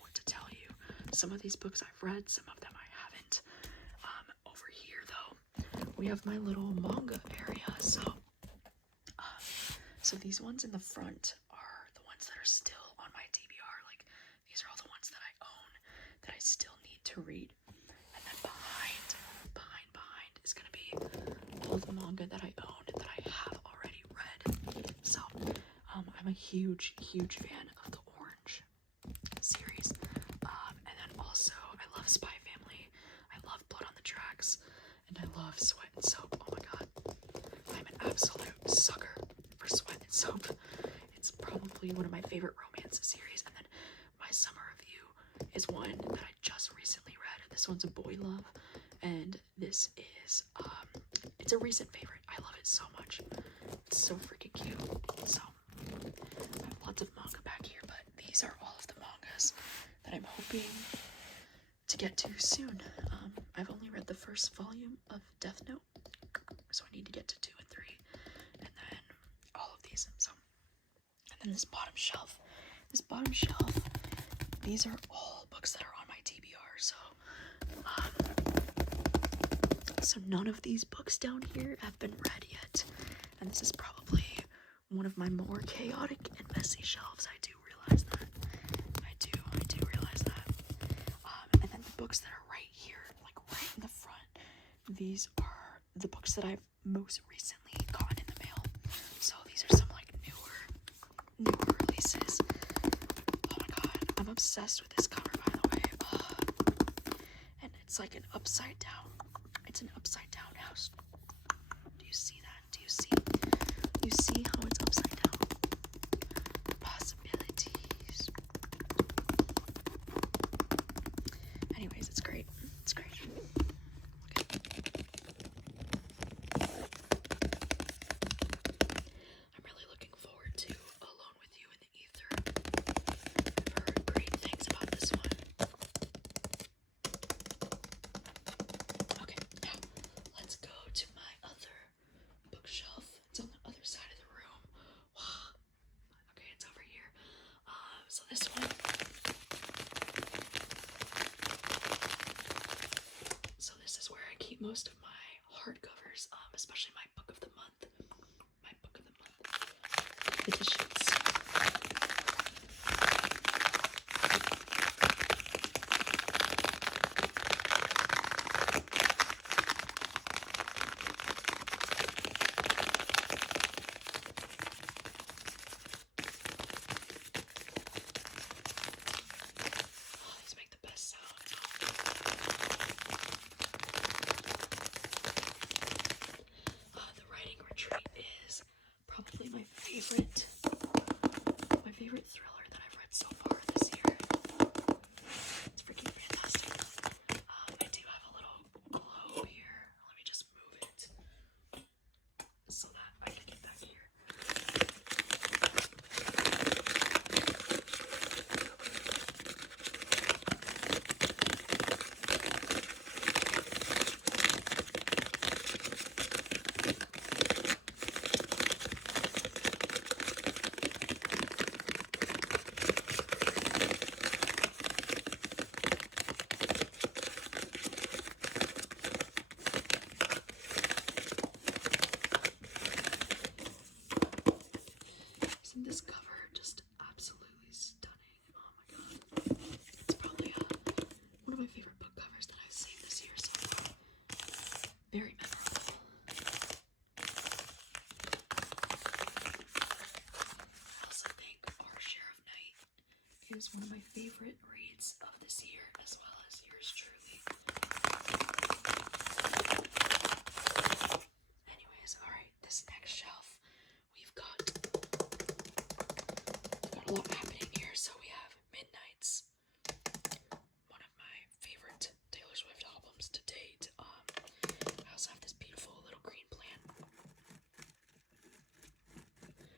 what to tell you. Some of these books I've read, some of them I haven't. Over here though, we have my little manga area. So these ones in the front are the ones that are still on my TBR. Like, these are all the ones that I own that I still need to read. And then behind is gonna be all the manga that I own that I have already read. So I'm a huge fan of the Orange series. And then also I love Spy Family. I love Blood on the Tracks, and I love Sweat and Soap. Oh my god, I'm an absolute sucker for Sweat and Soap. It's probably one of my favorite romance series. And then my summer review is one that I just recently read. This one's a boy love, and this is it's a recent favorite. I love it so much. It's so freaking cute. So I have lots of manga back here, but these are all of the mangas that I'm hoping to get to soon. I've only read the first volume of Death Note, so I need to get to 2 and 3, and then all of these. So, and then this bottom shelf, these are all books that are on my TBR. So none of these books down here have been read yet, and this is probably one of my more chaotic and messy shelves. I do realize that. I do realize that. And then the books that are right here, like right in the front, these are the books that I've most recently gotten in the mail. So these are some like newer releases. Oh my god, I'm obsessed with this cover, by the way. And it's like an upside down. It's an upside down house. Do you see that? Do you see? You see how it's upside down? Possibilities. Anyways, it's great. It's great. Okay. I'm really looking forward to Alone with You in the Ether. I've heard great things about this one. Okay, now let's go to my other bookshelf. It's on the other side of the room. Wow. Okay, it's over here. So this one. So this is where I keep most of my hardcovers, especially my book of the month. My book of the month editions. These make the best sound. The Writing Retreat is probably my favorite thriller that I've read so far this year. It's freaking fantastic. I do have a little globe here. Let me just move it so that I can get back here. Isn't this cover just absolutely stunning? Oh my god. It's probably one of my favorite book covers that I've seen this year so far. Very memorable. I also think Our Share of Night is one of my favorite reads of this year, as well as yours truly. Anyways, alright, this next shelf, we've got a lot happening here. So we have Midnights, one of my favorite Taylor Swift albums to date. I also have this beautiful little green plant.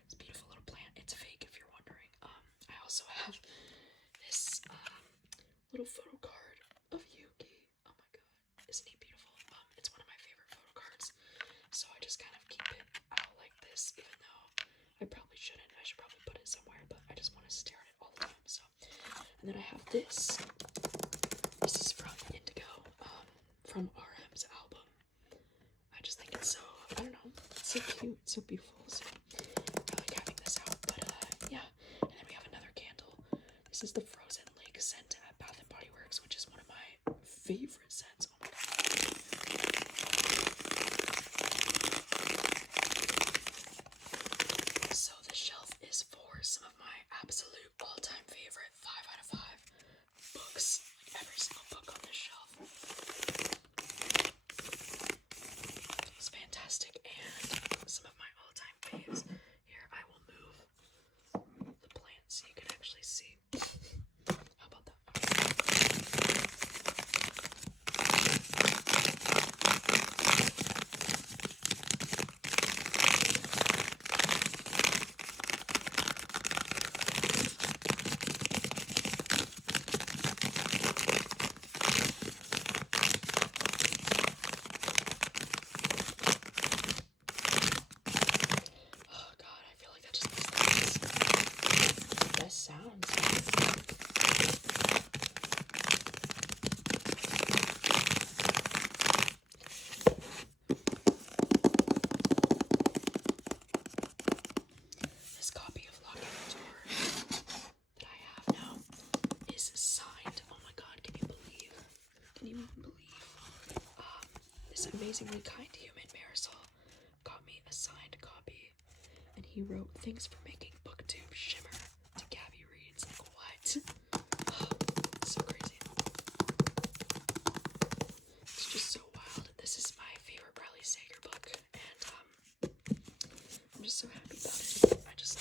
This beautiful little plant. It's fake if you're wondering. I also have this little photo card of Yuki. Oh my god, isn't he beautiful? It's one of my favorite photo cards. So I just kind of keep it out like this, even though I probably shouldn't. I should probably put it somewhere, but I just want to stare at it all the time. So, and then I have this. This is from Indigo, from RM's album. I just think it's so, I don't know, it's so cute, it's so beautiful. So I like having this out. But yeah, and then we have another candle. This is the Frozen Lake scent at Bath and Body Works, which is one of my favorite scents. Oh my god. So the shelf is for some of my absolute all-time favorite 5 out of 5 books. Like every single book on this shelf. It's fantastic. And some of my all-time faves. Here, I will move the plant so you can actually see. How about that? Oh god, I feel like that just makes the best sounds. amazingly kind human Marisol got me a signed copy, and he wrote, "Thanks for making Booktube shimmer," to Gabby Reads. Like, what? So crazy. It's just so wild. This is my favorite Riley Sager book, and I'm just so happy about it. I just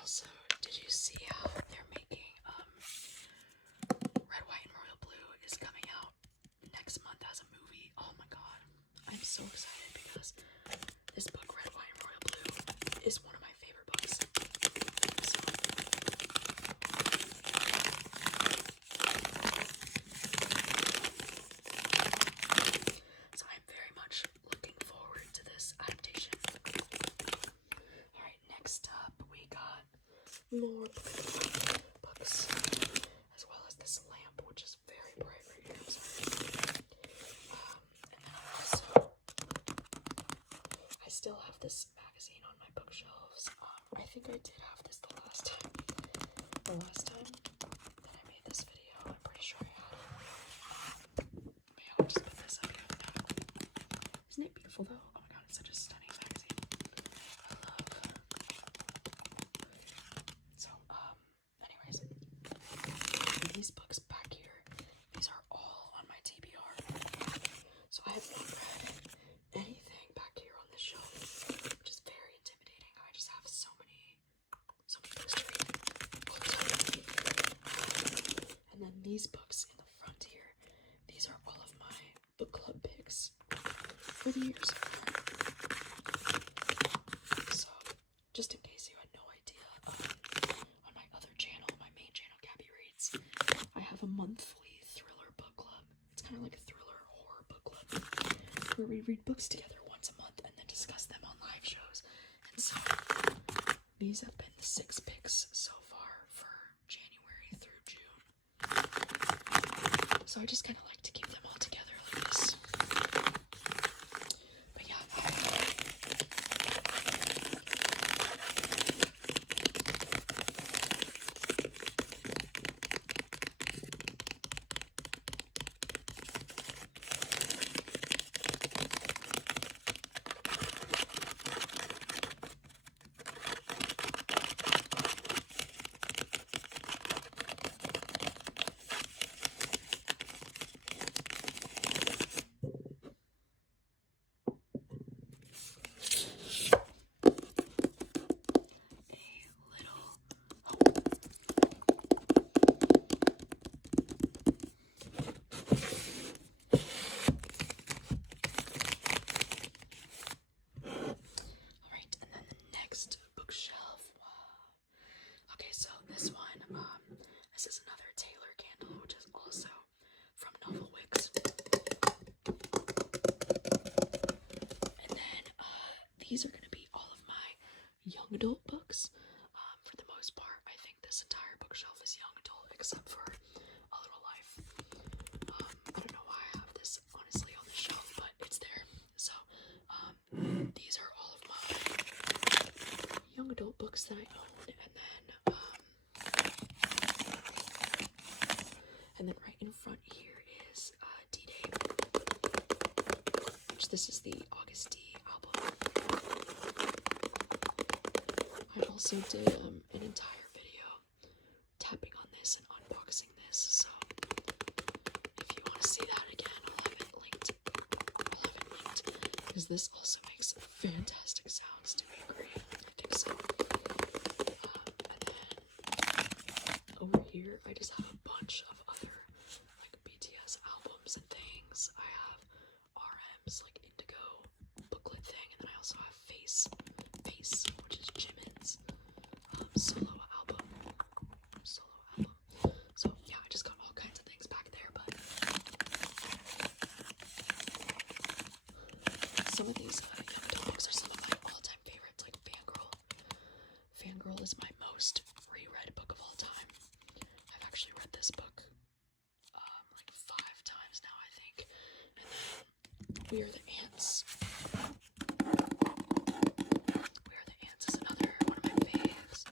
Also, did you see how they're making Red, White, and Royal Blue is coming out next month as a movie? Oh my god. I'm so excited because this book, Red, White, and Royal Blue, is one of my favorite books. So I'm very much looking forward to this adaptation. Alright, next up we got more books, as well as this lamp, which is very bright right here. I'm sorry. And then I still have this magazine on my bookshelves. I think I did have this the last time that I made this video. I'm pretty sure I had it. But yeah, I'll just put this up here now. Isn't it beautiful though? Oh my god, it's such a stunning magazine. I love. So, anyways, these books back here, these are all on my TBR. So I have not read anything back here on this shelf, which is very intimidating. I just have so many books to read all the time. And then these books in the front here, these are all of my book club picks for the year so far. So, just in case you had no idea, on my other channel, my main channel, Gabby Reads, I have a monthly thriller book club. It's kind of like a thriller horror book club, where we read books together once a month and then discuss them on live shows. And so, these have been the 6 picks so far for January through June. So I just kind of like to keep them all together like this. But yeah, bookshelf. Wow. Okay, so this one, this is another Taylor candle, which is also from Novel Wicks. And then these are going to be all of my young adult books. For the most part, I think this entire bookshelf is young adult, except for A Little Life. I don't know why I have this, honestly, on the shelf, but it's there. So, these are all of my young adult books that I own, and then right in front here is D-Day, which this is the August D album. I also did an entire video tapping on this and unboxing this, so if you want to see that again, I'll have it linked, because this also makes fantastic sounds. Do we agree? I think so. And then over here, I just have a bunch of other like BTS albums and things. I have RM's like Indigo booklet thing, and then I also have Face, which is Jimin's solo album. So yeah, I just got all kinds of things back there, but some of these young adult books are some of my all-time favorites, like Fangirl. Fangirl is my most reread book of all time. I've actually read this book like 5 times now, I think. And then We Are the Ants. We Are the Ants is another one of my faves.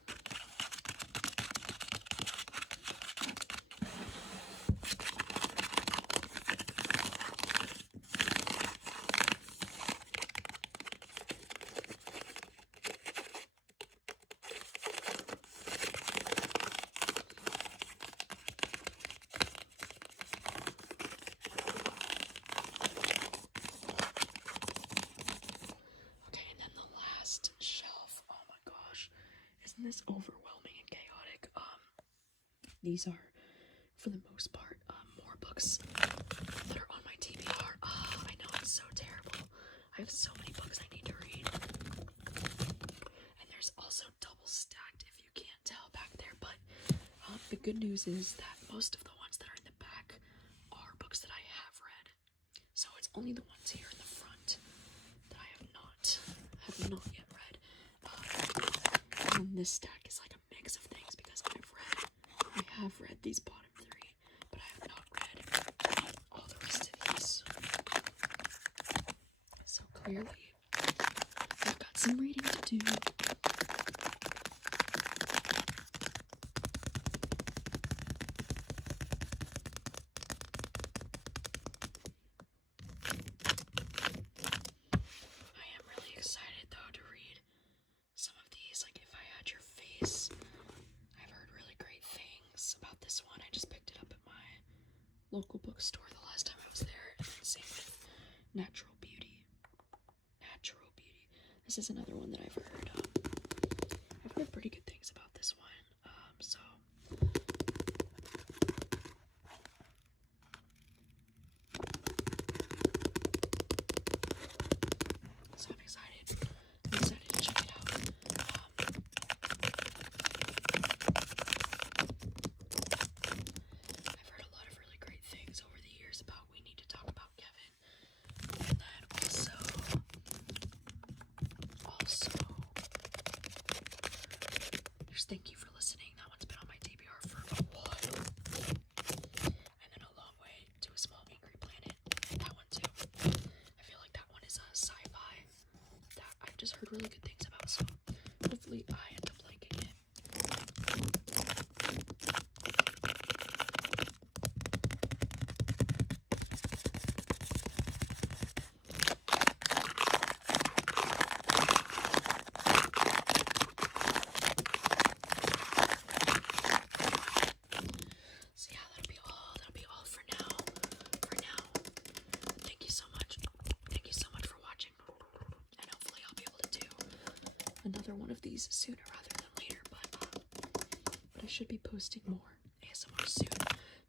Isn't this overwhelming and chaotic? These are, for the most part, more books that are on my TBR. I know, it's so terrible. I have so many books I need to read. And there's also double stacked, if you can't tell back there, but the good news is that most of the ones that are in the back are books that I have read. So it's only the ones here in the front that I have not yet read. And this stack is like a mix of things because I have read these bottom three, but I have not read all the rest of these. So clearly, I've got some reading to do. I am really excited though to read some of these. Like If I Had Your Face, I've heard really great things about this one. I just picked it up at my local bookstore the last time I was there. And then same with Natural Beauty. This is another one that I've heard. I've heard pretty good things about this one. So I'm excited. I'm excited to check it out. I've heard a lot of really great things over the years about We Need to Talk About Kevin. And then also, there's Thank You for Listening. That one's been on my TBR for a while. And then A Long Way to a Small Angry Planet. That one too. I feel like that one is a sci-fi that I've just heard really good things about, so hopefully I end up liking it. So yeah, that'll be all for now. Thank you so much. Thank you so much for watching. And hopefully I'll be able to do another one of these sooner rather than later, but I should be posting more ASMR soon,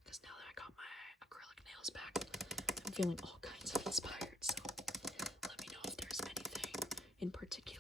because now that I got my acrylic nails back, I'm feeling all kinds of inspired. So let me know if there's anything in particular